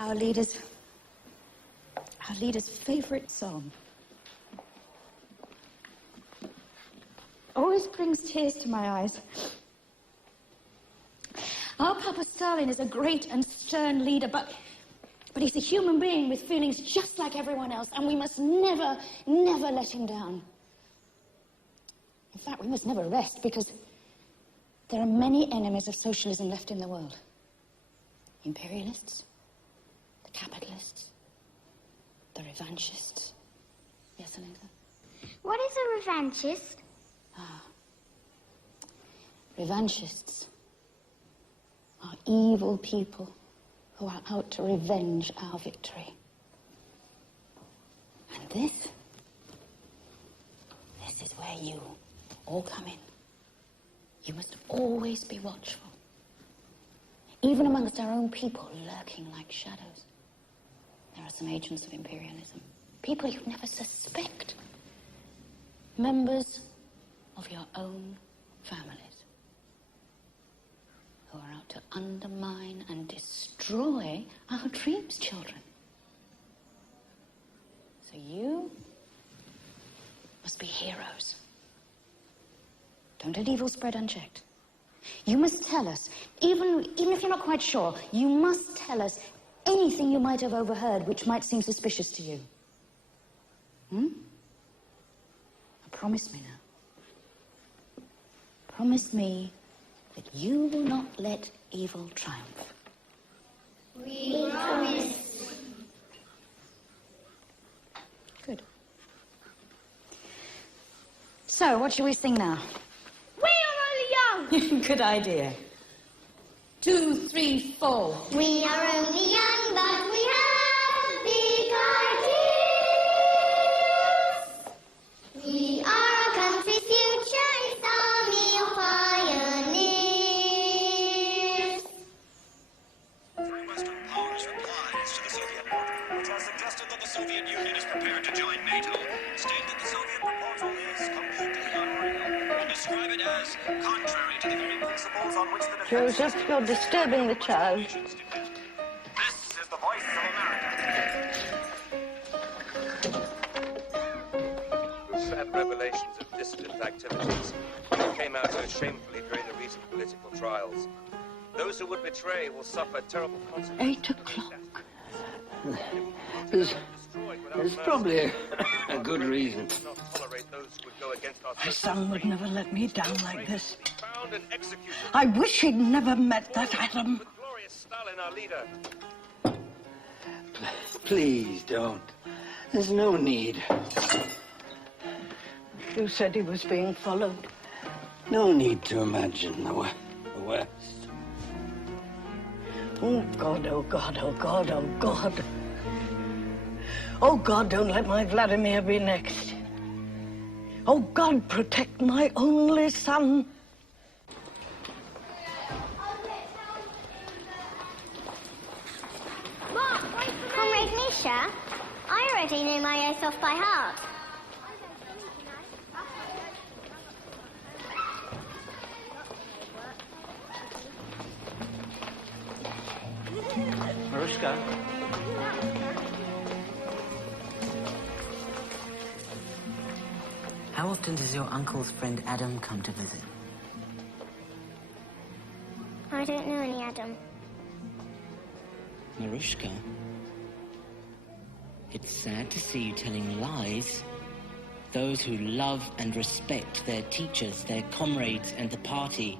Our leader's favorite song. Always brings tears to my eyes. Our Papa Stalin is a great and stern leader, but he's a human being with feelings just like everyone else, and we must never, never let him down. In fact, we must never rest, because there are many enemies of socialism left in the world. Imperialists, the capitalists, the revanchists. Yes, Alinka? What is a revanchist? Revanchists are evil people who are out to revenge our victory. And this is where you all come in. You must always be watchful. Even amongst our own people lurking like shadows, there are some agents of imperialism. People you'd never suspect. Members of your own families who are out to undermine and destroy our dreams, children. So you must be heroes. Don't let evil spread unchecked. You must tell us, even if you're not quite sure, you must tell us anything you might have overheard which might seem suspicious to you. Now, promise me now. Promise me that you will not let evil triumph. We promise. Good. So, what shall we sing now? We are only young! Good idea. 2, 3, 4. We are only young, but we have big ideas. We are our country's future, its army of pioneers. Three Western powers replies to the Soviet order, which has suggested that the Soviet Union is prepared to join NATO, state that the Soviet proposal is completely unreal, and describe it as contrary to the very principles on which the defense... Joseph, you're disturbing the child. This is the voice of America. The sad revelations of dissident activities came out so shamefully during the recent political trials. Those who would betray will suffer terrible consequences. 8 o'clock. There's probably a good reason. My son would never let me down like this. I wish he'd never met that Adam. Please don't. There's no need. You said he was being followed. No need to imagine the worst. Oh, God, oh, God, oh, God, oh, God. Oh, God, don't let my Vladimir be next. Oh, God, protect my only son. Comrade Misha, I already know my oath off by heart. Marushka. How often does your uncle's friend Adam come to visit? I don't know any Adam. Marushka, it's sad to see you telling lies. Those who love and respect their teachers, their comrades, and the party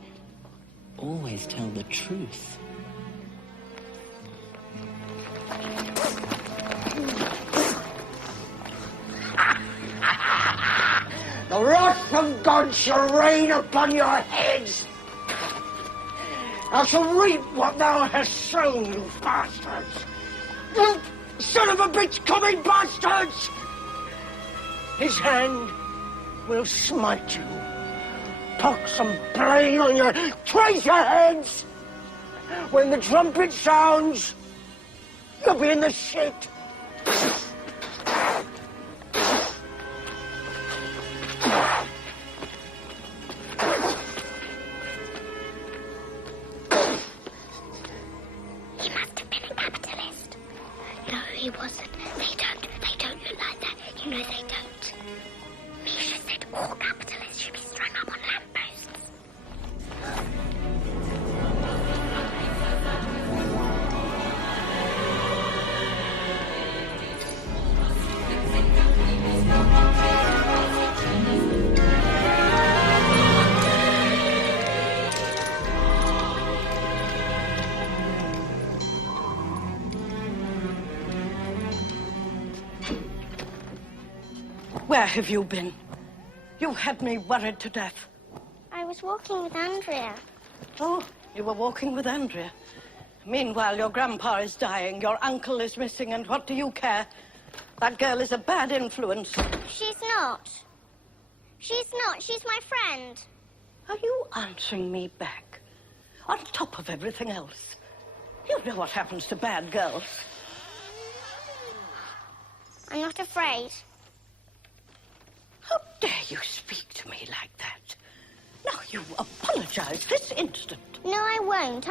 always tell the truth. The wrath of God shall rain upon your heads. Thou shalt reap what thou hast sown, you bastards. You son of a bitch coming bastards! His hand will smite you. Talk some plain on your traitor heads. When the trumpet sounds, you'll be in the shit. He must have been a capitalist. No, he wasn't. They don't look like that. You know they don't. Misha said all capitalists should be strung up on lampposts. Where have you been? You had me worried to death. I was walking with Andrea. Oh, you were walking with Andrea. Meanwhile, your grandpa is dying, your uncle is missing, and what do you care? That girl is a bad influence. She's not. She's not. She's my friend. Are you answering me back? On top of everything else. You know what happens to bad girls. I'm not afraid. How dare you speak to me like that? Now, you apologize this instant. No, I won't.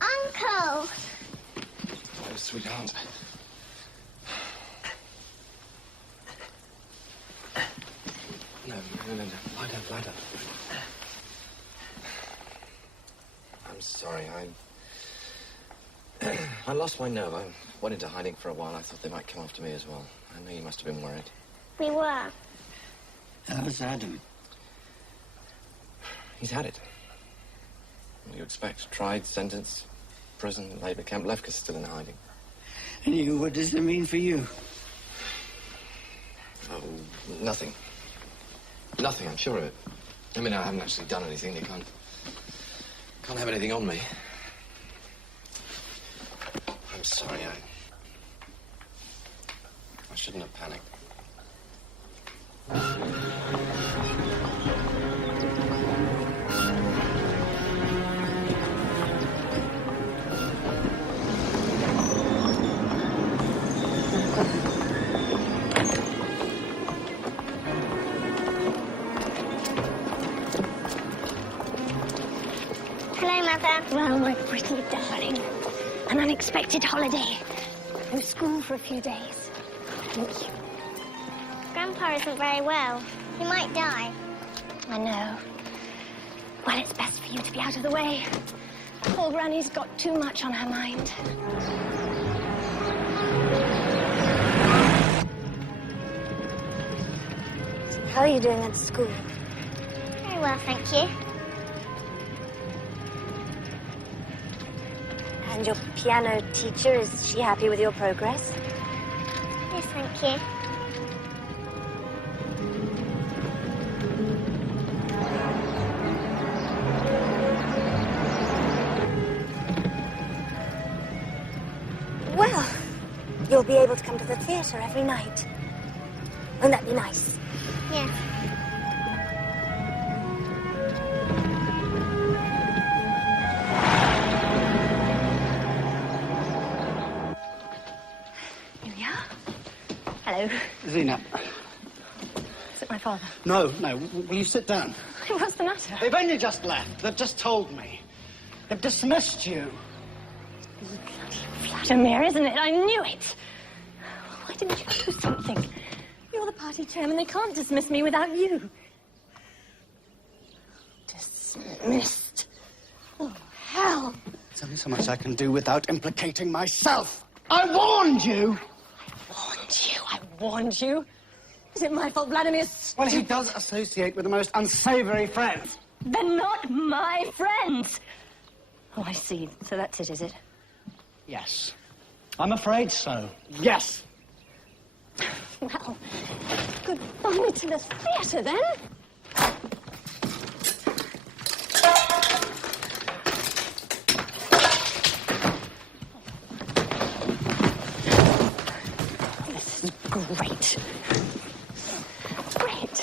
Uncle! Oh, sweetheart. No. Lie down. I'm sorry, I lost my nerve. I went into hiding for a while. I thought they might come after me as well. I know you must have been worried. We were. How's Adam? He's had it. What do you expect? Tried, sentenced, prison, labor camp. Lefka's still in hiding. And what does it mean for you? Oh, nothing. Nothing, I'm sure of it. I mean, I haven't actually done anything. They can't have anything on me. I'm sorry, I shouldn't have panicked. Mother. Well, my pretty darling. An unexpected holiday. No school for a few days. Thank you. Grandpa isn't very well. He might die. I know. Well, it's best for you to be out of the way. Poor Granny's got too much on her mind. How are you doing at school? Very well, thank you. And your piano teacher, is she happy with your progress? Yes, thank you. Well, you'll be able to come to the theatre every night. Won't that be nice? Yes. Here we are. Hello. Zena. Is it my father? No. Will you sit down? What's the matter? They've only just left. They've just told me. They've dismissed you. Vladimir, isn't it? I knew it. Why didn't you do something? You're the party chairman. They can't dismiss me without you. Dismissed? Oh, hell. There's only so much I can do without implicating myself. I warned you! I warned you. Is it my fault Vladimir's... Well, he does associate with the most unsavory friends. They're not my friends. Oh, I see. So that's it, is it? Yes. I'm afraid so. Yes. Well, goodbye to the theatre, then. This is great. Great.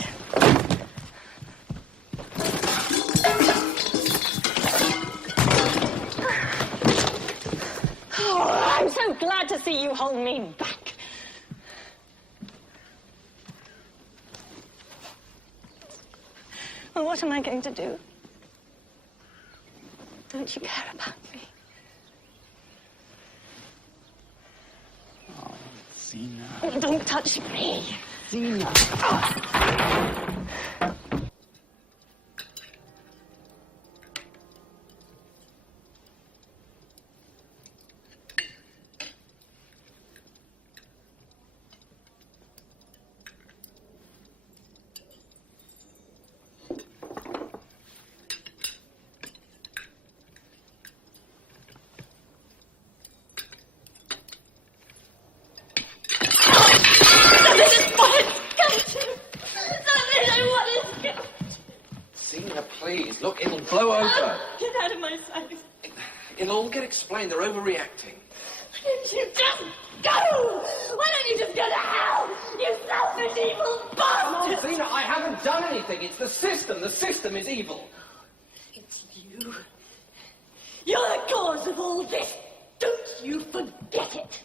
Oh, I'm so glad to see you hold me back. Well, what am I going to do? Don't you care about me? Oh, Zena. Oh, don't touch me. Zena. Zena, please. Look, it'll blow over. Get out of my sight. It'll all get explained. They're overreacting. Why don't you just go? Why don't you just go to hell? You selfish, evil bastard! No, Zena, I haven't done anything. It's the system. The system is evil. It's you. You're the cause of all this. Don't you forget it.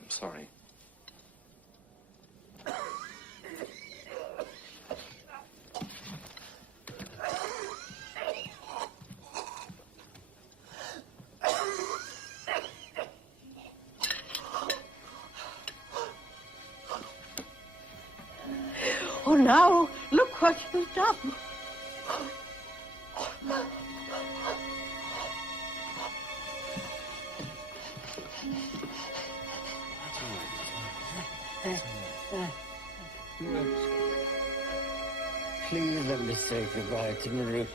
I'm sorry. Oh, now, look what you've done. Please let me say goodbye to Marushka.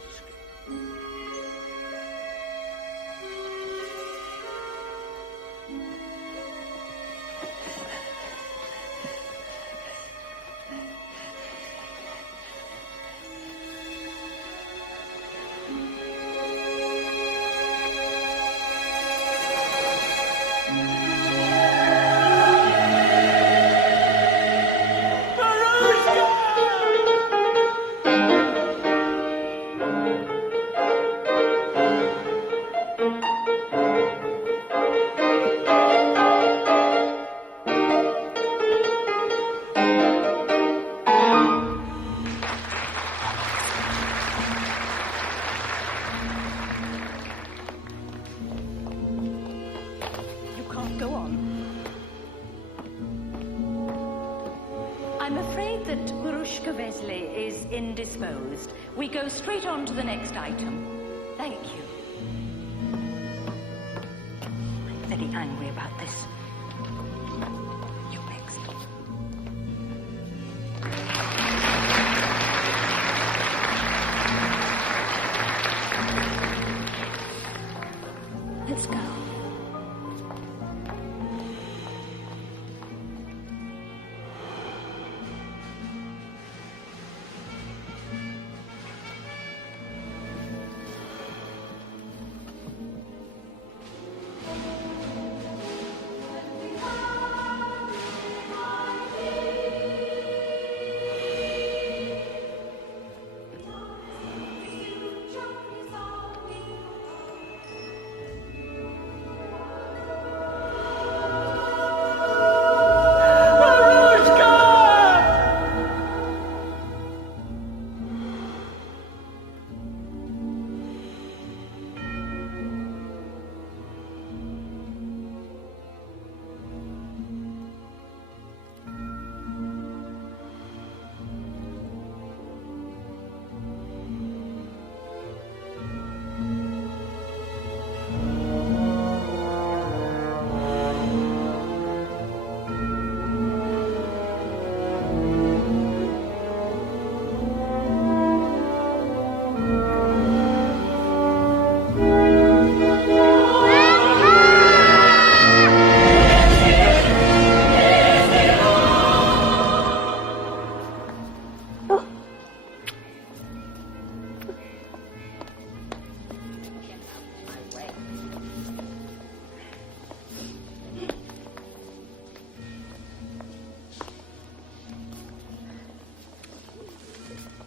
Mr. Wesley is indisposed. We go straight on to the next item. Thank you. I'm very angry about this. You next. Let's go.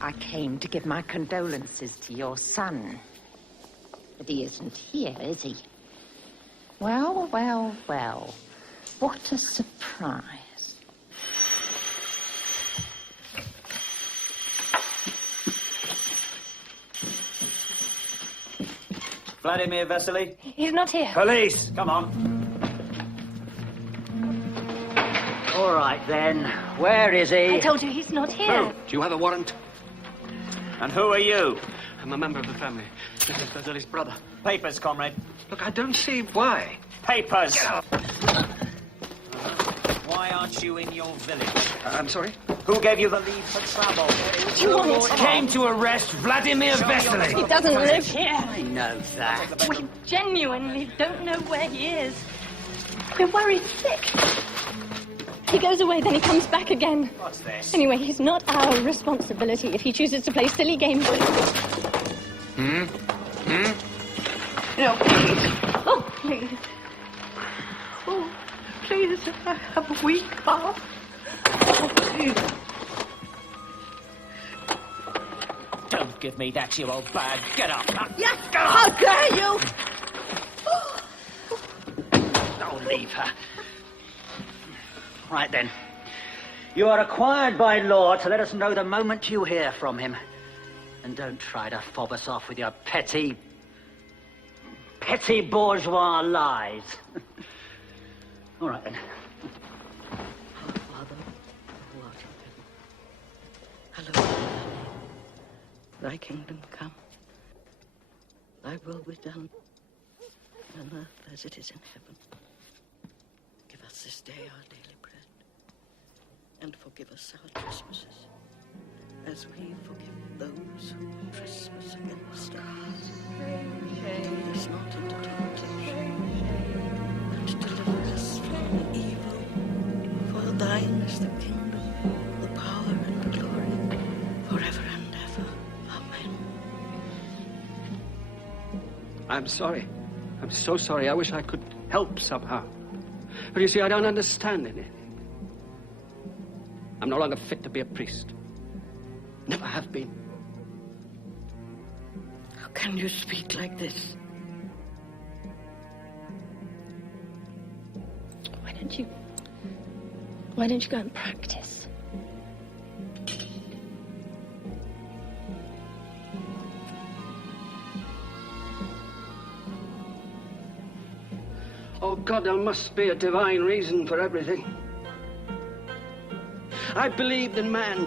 I came to give my condolences to your son. But he isn't here, is he? Well, well, well. What a surprise. Vladimir Vesely? He's not here. Police, come on. All right, then. Where is he? I told you he's not here. Who? Do you have a warrant? And who are you? I'm a member of the family. This is Vasili's brother. Papers, comrade. Look, I don't see why. Papers! Why aren't you in your village? I'm sorry? Who gave you the leave for travel? You want to Came to arrest Vladimir Vesely. He doesn't live here. I know that. We genuinely don't know where he is. We're worried sick. He goes away, then he comes back again. What's this? Anyway, he's not our responsibility if he chooses to play silly games with us. No, please. Oh, please. Oh, please, I have a weak heart. Oh, please. Don't give me that, you old bag. Get up. Yes, Get up. how dare you? Don't leave her. Right then. You are required by law to let us know the moment you hear from him. And don't try to fob us off with your petty bourgeois lies. All right then. Our Father, who art in heaven, hallowed be thy name. Thy kingdom come. Thy will be done on earth as it is in heaven. Give us this day our daily bread, and forgive us our trespasses, as we forgive those who trespass against us. Lead us not into temptation, but deliver us from evil. For thine is the kingdom, the power, and the glory, forever and ever. Amen. I'm sorry. I'm so sorry. I wish I could help somehow. But you see, I don't understand anything. I'm no longer fit to be a priest. Never have been. How can you speak like this? Why don't you go and practice? Oh, God, there must be a divine reason for everything. I believed in man.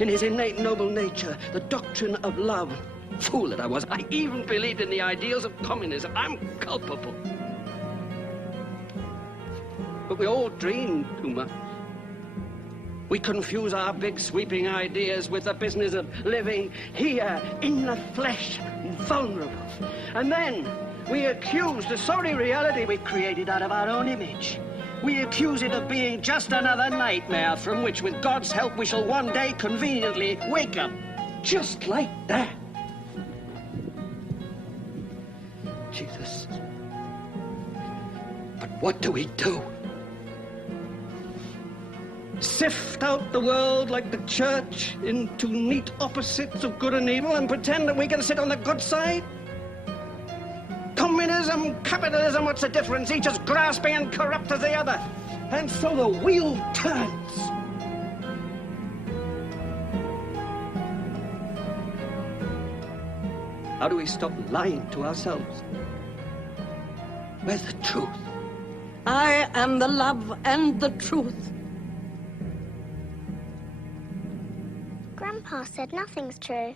in his innate noble nature, the doctrine of love. Fool that I was. I even believed in the ideals of communism. I'm culpable. But we all dream too much. We confuse our big sweeping ideas with the business of living here in the flesh, vulnerable. And then we accuse the sorry reality we created out of our own image. We accuse it of being just another nightmare from which, with God's help, we shall one day conveniently wake up. Just like that. Jesus. But what do we do? Sift out the world like the church into neat opposites of good and evil and pretend that we can sit on the good side? Communism, capitalism, what's the difference? Each as grasping and corrupt as the other. And so the wheel turns. How do we stop lying to ourselves? Where's the truth? I am the love and the truth. Grandpa said nothing's true.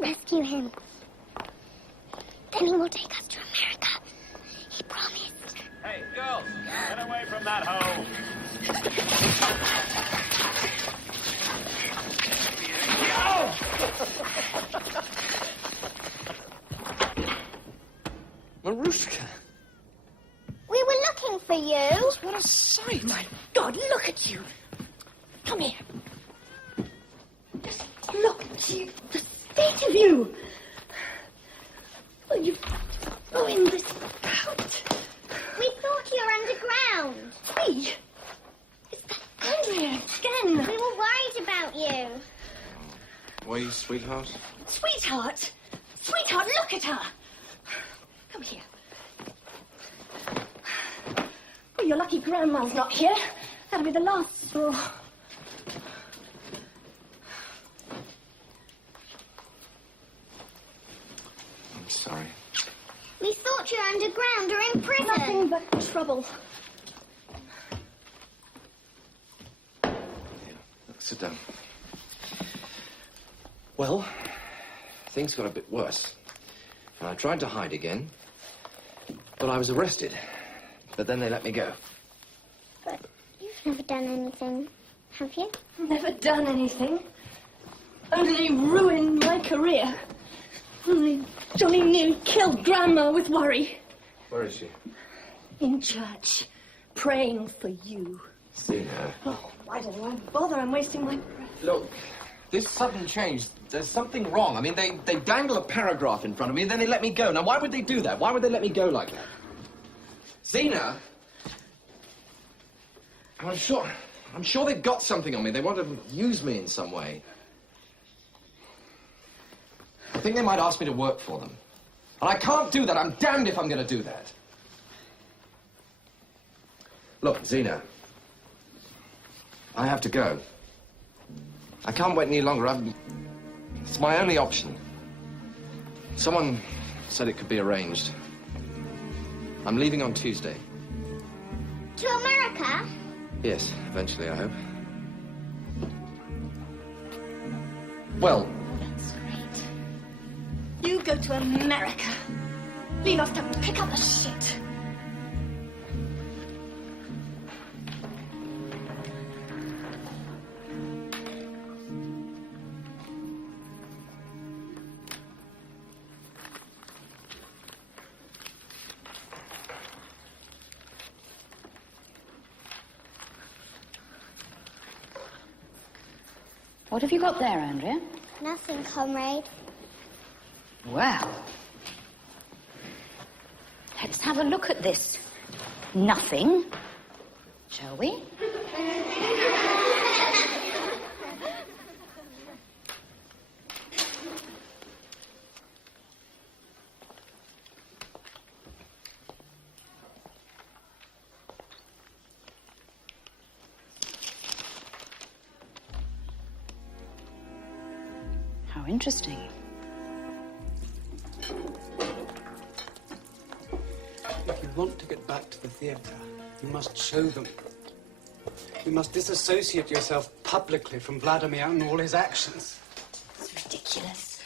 Rescue him. Then he will take us to America. He promised. Hey, girls, get away from that hole. Marushka. We were looking for you. What a sight. My God, look at you. Come here. Just look at you. The state of you. Well, you in this coat. We thought you were underground. Me? It's Andrea again. We were worried about you. Were you, sweetheart? Sweetheart. Sweetheart, look at her. Come here. Well, you're lucky Grandma's not here. That'll be the last straw. I'm sorry. We thought you were underground or in prison. Nothing but trouble. Sit down. Well, things got a bit worse. And I tried to hide again, but I was arrested. But then they let me go. But you've never done anything, have you? Never done anything. Only ruined my career. Only jolly nearly killed Grandma with worry. Where is she? In church, praying for you. Zena. Oh, why do I bother? I'm wasting my breath. Look, this sudden change, there's something wrong. I mean, they dangle a paragraph in front of me and then they let me go. Now, why would they do that? Why would they let me go like that? Zena! I'm sure they've got something on me. They want to use me in some way. I think they might ask me to work for them. And I can't do that. I'm damned if I'm going to do that. Look, Zena, I have to go. I can't wait any longer. It's my only option. Someone said it could be arranged. I'm leaving on Tuesday. To America? Yes, eventually, I hope. Well... That's great. You go to America. Leave us to pick up the shit. What have you got there, Andrea? Nothing, comrade. Well, let's have a look at this. Nothing, shall we? How interesting. If you want to get back to the theatre, you must show them. You must disassociate yourself publicly from Vladimir and all his actions. It's ridiculous.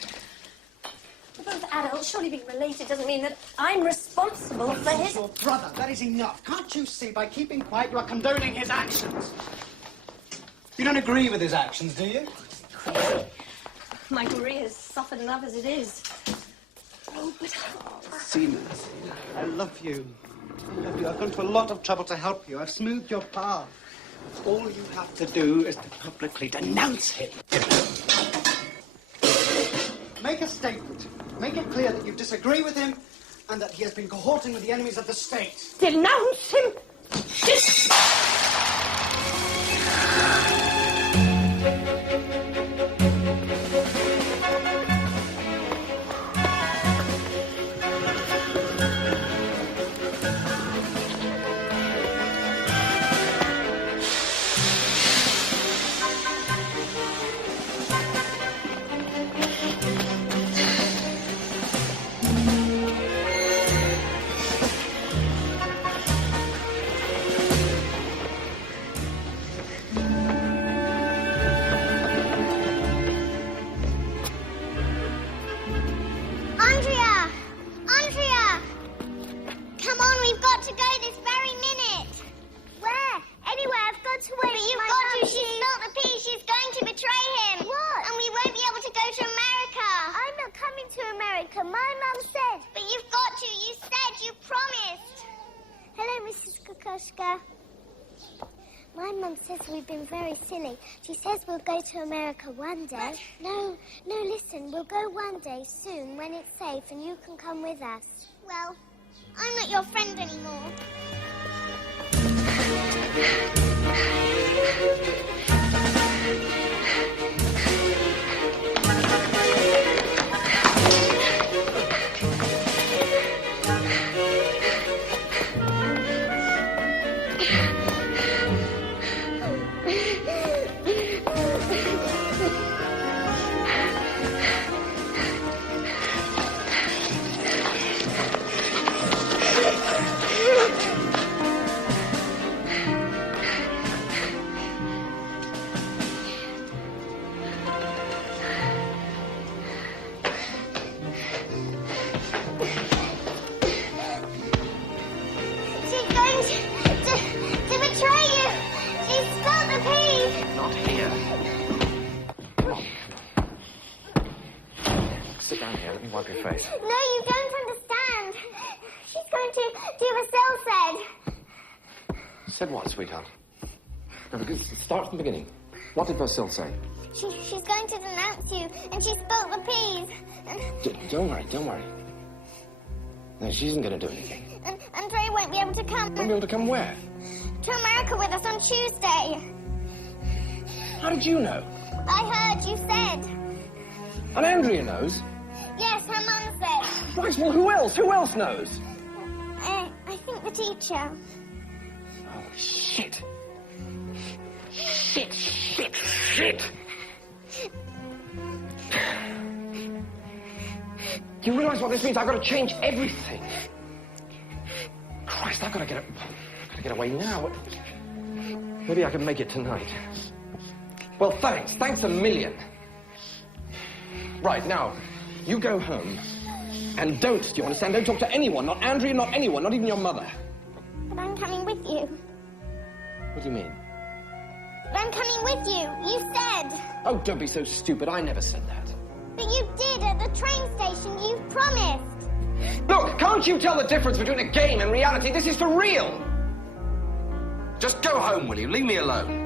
We're both adults. Surely being related doesn't mean that I'm responsible for his... Your brother, that is enough. Can't you see by keeping quiet you are condoning his actions? You don't agree with his actions, do you? Crazy. My career's suffered enough as it is. Oh, but... Zena, I love you. I love you. I've gone to a lot of trouble to help you. I've smoothed your path. All you have to do is to publicly denounce him. Make a statement. Make it clear that you disagree with him and that he has been cohorting with the enemies of the state. Denounce him! Andrea! Andrea! Come on, we've got to go this very minute. Where? Anywhere. I've got to wait. But you've got to. She smelt the pea. She's going to betray him. What? And we won't be able to go to America. I'm not coming to America. My mum said. But you've got to. You said. You promised. Hello, Mrs. Kokoschka. My mum says we've been very silly. She says we'll go to America one day. No, listen. We'll go one day soon when it's safe and you can come with us. Well, I'm not your friend anymore. She's going to betray you. She's spilled the pea. Not here. Sit down here. Let me wipe your face. No, you don't understand. She's going to do as Sel said. Said what, sweetheart? Start from the beginning. What did Vasile say? She's going to denounce you, and she spilt the peas. Don't worry. No, she isn't going to do anything. And Ray won't be able to come. Won't be able to come where? To America with us on Tuesday. How did you know? I heard you said. And Andrea knows? Yes, her mum said. Right, well, who else? Who else knows? I think the teacher. Oh, shit. Shit. You realise what this means? I've got to change everything. Christ, I've got to get away now. Maybe I can make it tonight. Well, thanks. Thanks a million. Right, now, you go home. And don't, do you understand? Don't talk to anyone. Not Andrea, not anyone, not even your mother. But I'm coming with you. What do you mean? But I'm coming with you. You said. Oh, don't be so stupid. I never said that. But you did at the train station. You promised. Look, can't you tell the difference between a game and reality? This is for real. Just go home, will you? Leave me alone.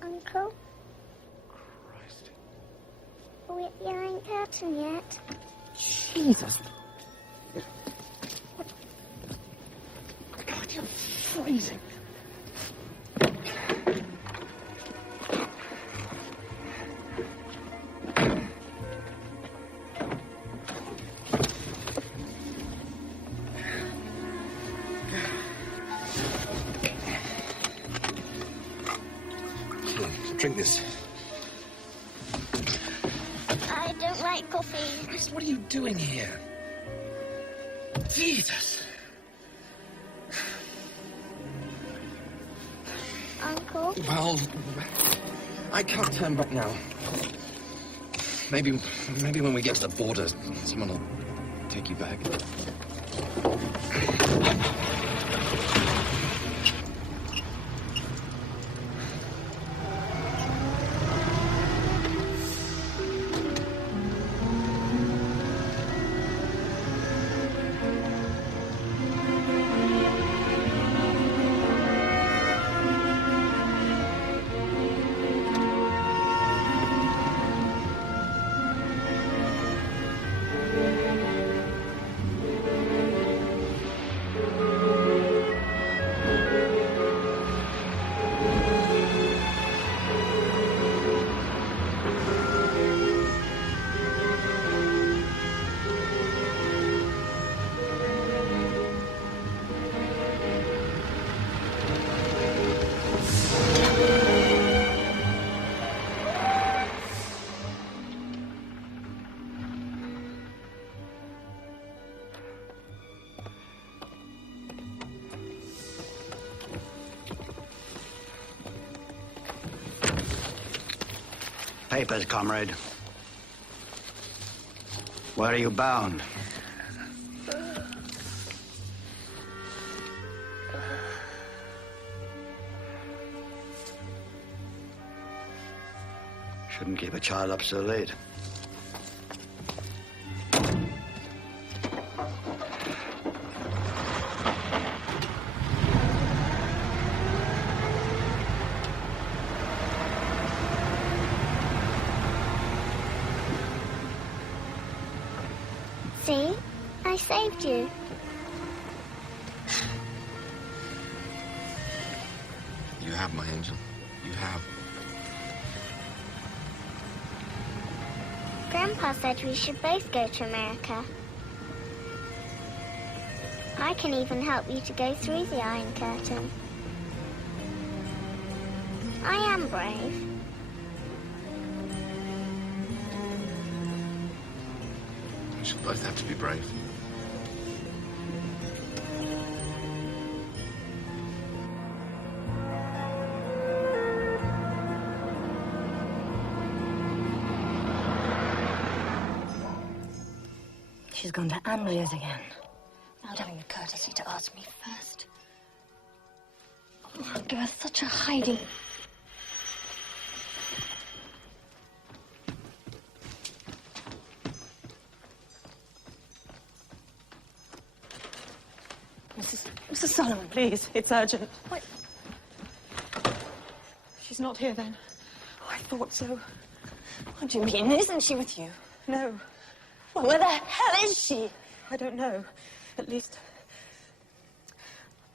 Uncle? Christ. Are we at the Iron Curtain yet? Jesus. God, you're freezing. Drink this. I don't like coffee. Christ, what are you doing here? Jesus. Uncle? Well, I can't turn back now. Maybe when we get to the border, someone will take you back. Papers, comrade. Where are you bound? Shouldn't keep a child up so late. I saved you. You have, my angel. You have. Grandpa said we should both go to America. I can even help you to go through the Iron Curtain. I am brave. We shall both have to be brave. She's gone to Andrea's again. Without having the courtesy to ask me first. Oh, give her such a hiding. Mrs. Solomon, please, it's urgent. What? She's not here then. Oh, I thought so. What do you mean? Isn't she with you? No. Well, where the hell is she? I don't know. At least,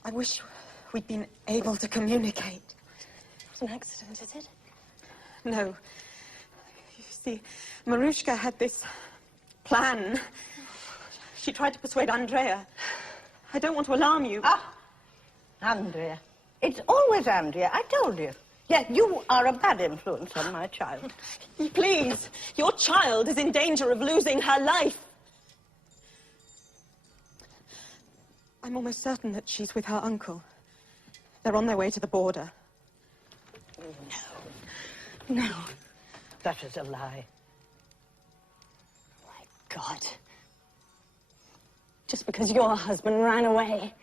I wish we'd been able to communicate. It was an accident, is it? No. You see, Marushka had this plan. She tried to persuade Andrea. I don't want to alarm you. Ah, Andrea. It's always Andrea, I told you. Yeah, you are a bad influence on my child. Please, your child is in danger of losing her life. I'm almost certain that she's with her uncle. They're on their way to the border. No. That is a lie. My God. Just because your husband ran away.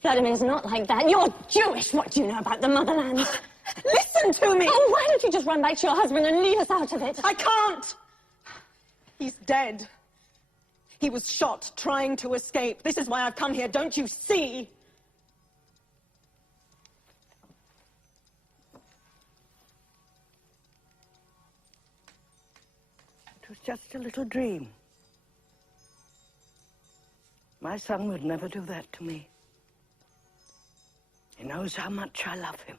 Vladimir's not like that. You're Jewish. What do you know about the motherland? Listen to me! Oh, why don't you just run back to your husband and leave us out of it? I can't! He's dead. He was shot trying to escape. This is why I've come here. Don't you see? It was just a little dream. My son would never do that to me. He knows how much I love him.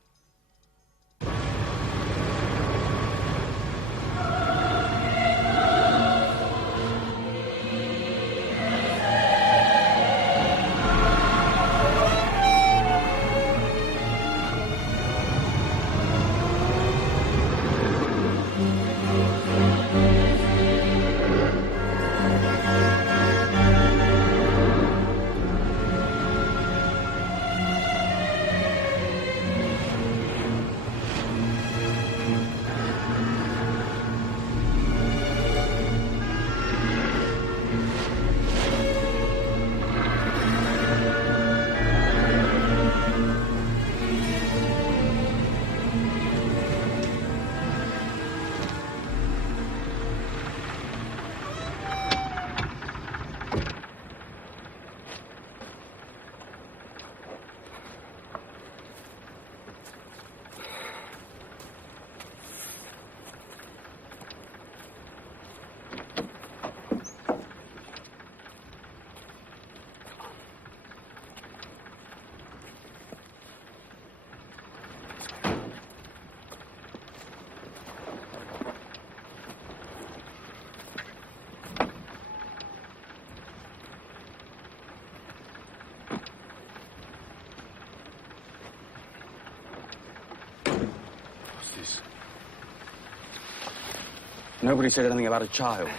Nobody said anything about a child.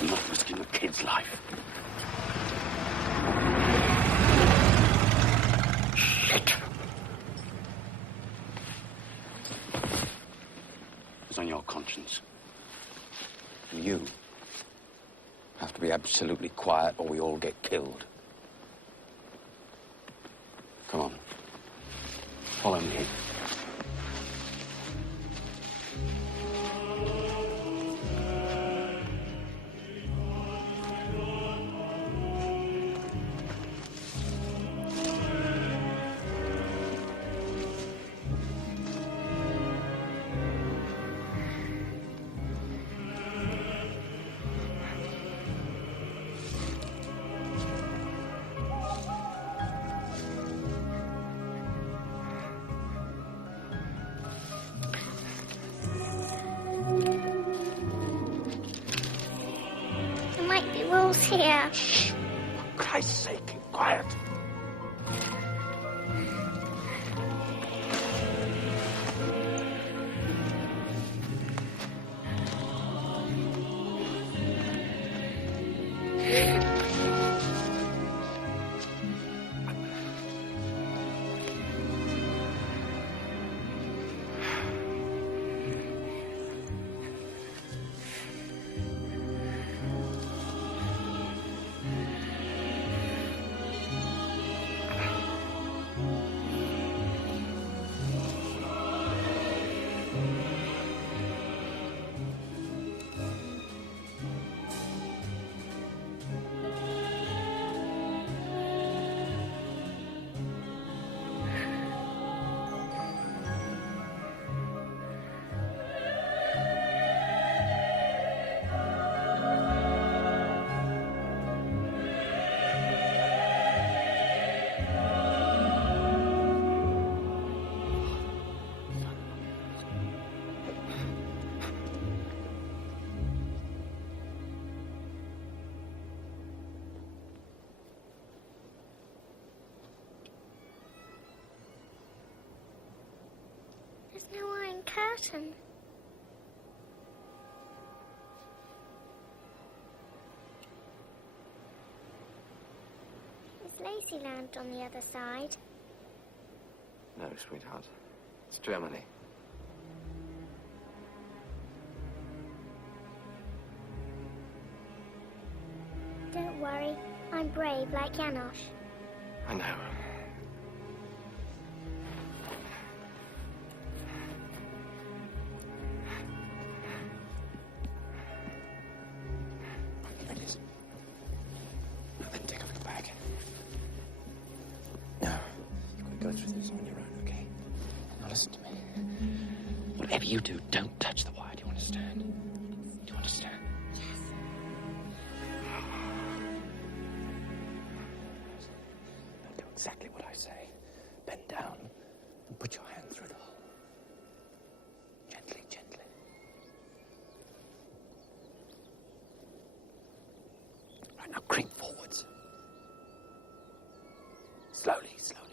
I'm not risking a kid's life. Shit. It's on your conscience. And you have to be absolutely quiet or we all get killed. Come on. Follow me. here. Shh! For Christ's sake, keep quiet. There's no iron curtain. Is Lazyland on the other side? No, sweetheart. It's Germany. Don't worry, I'm brave like Janosch. I know. Please. Now then, take off your bag. No, you've got to go through this on your own, okay? Now listen to me. Whatever you do, don't touch the wire. Do you understand? Do you understand? Now do exactly what I say. Bend down and put your hand through the hole. Gently, gently. Right, now creep forwards. Slowly, slowly.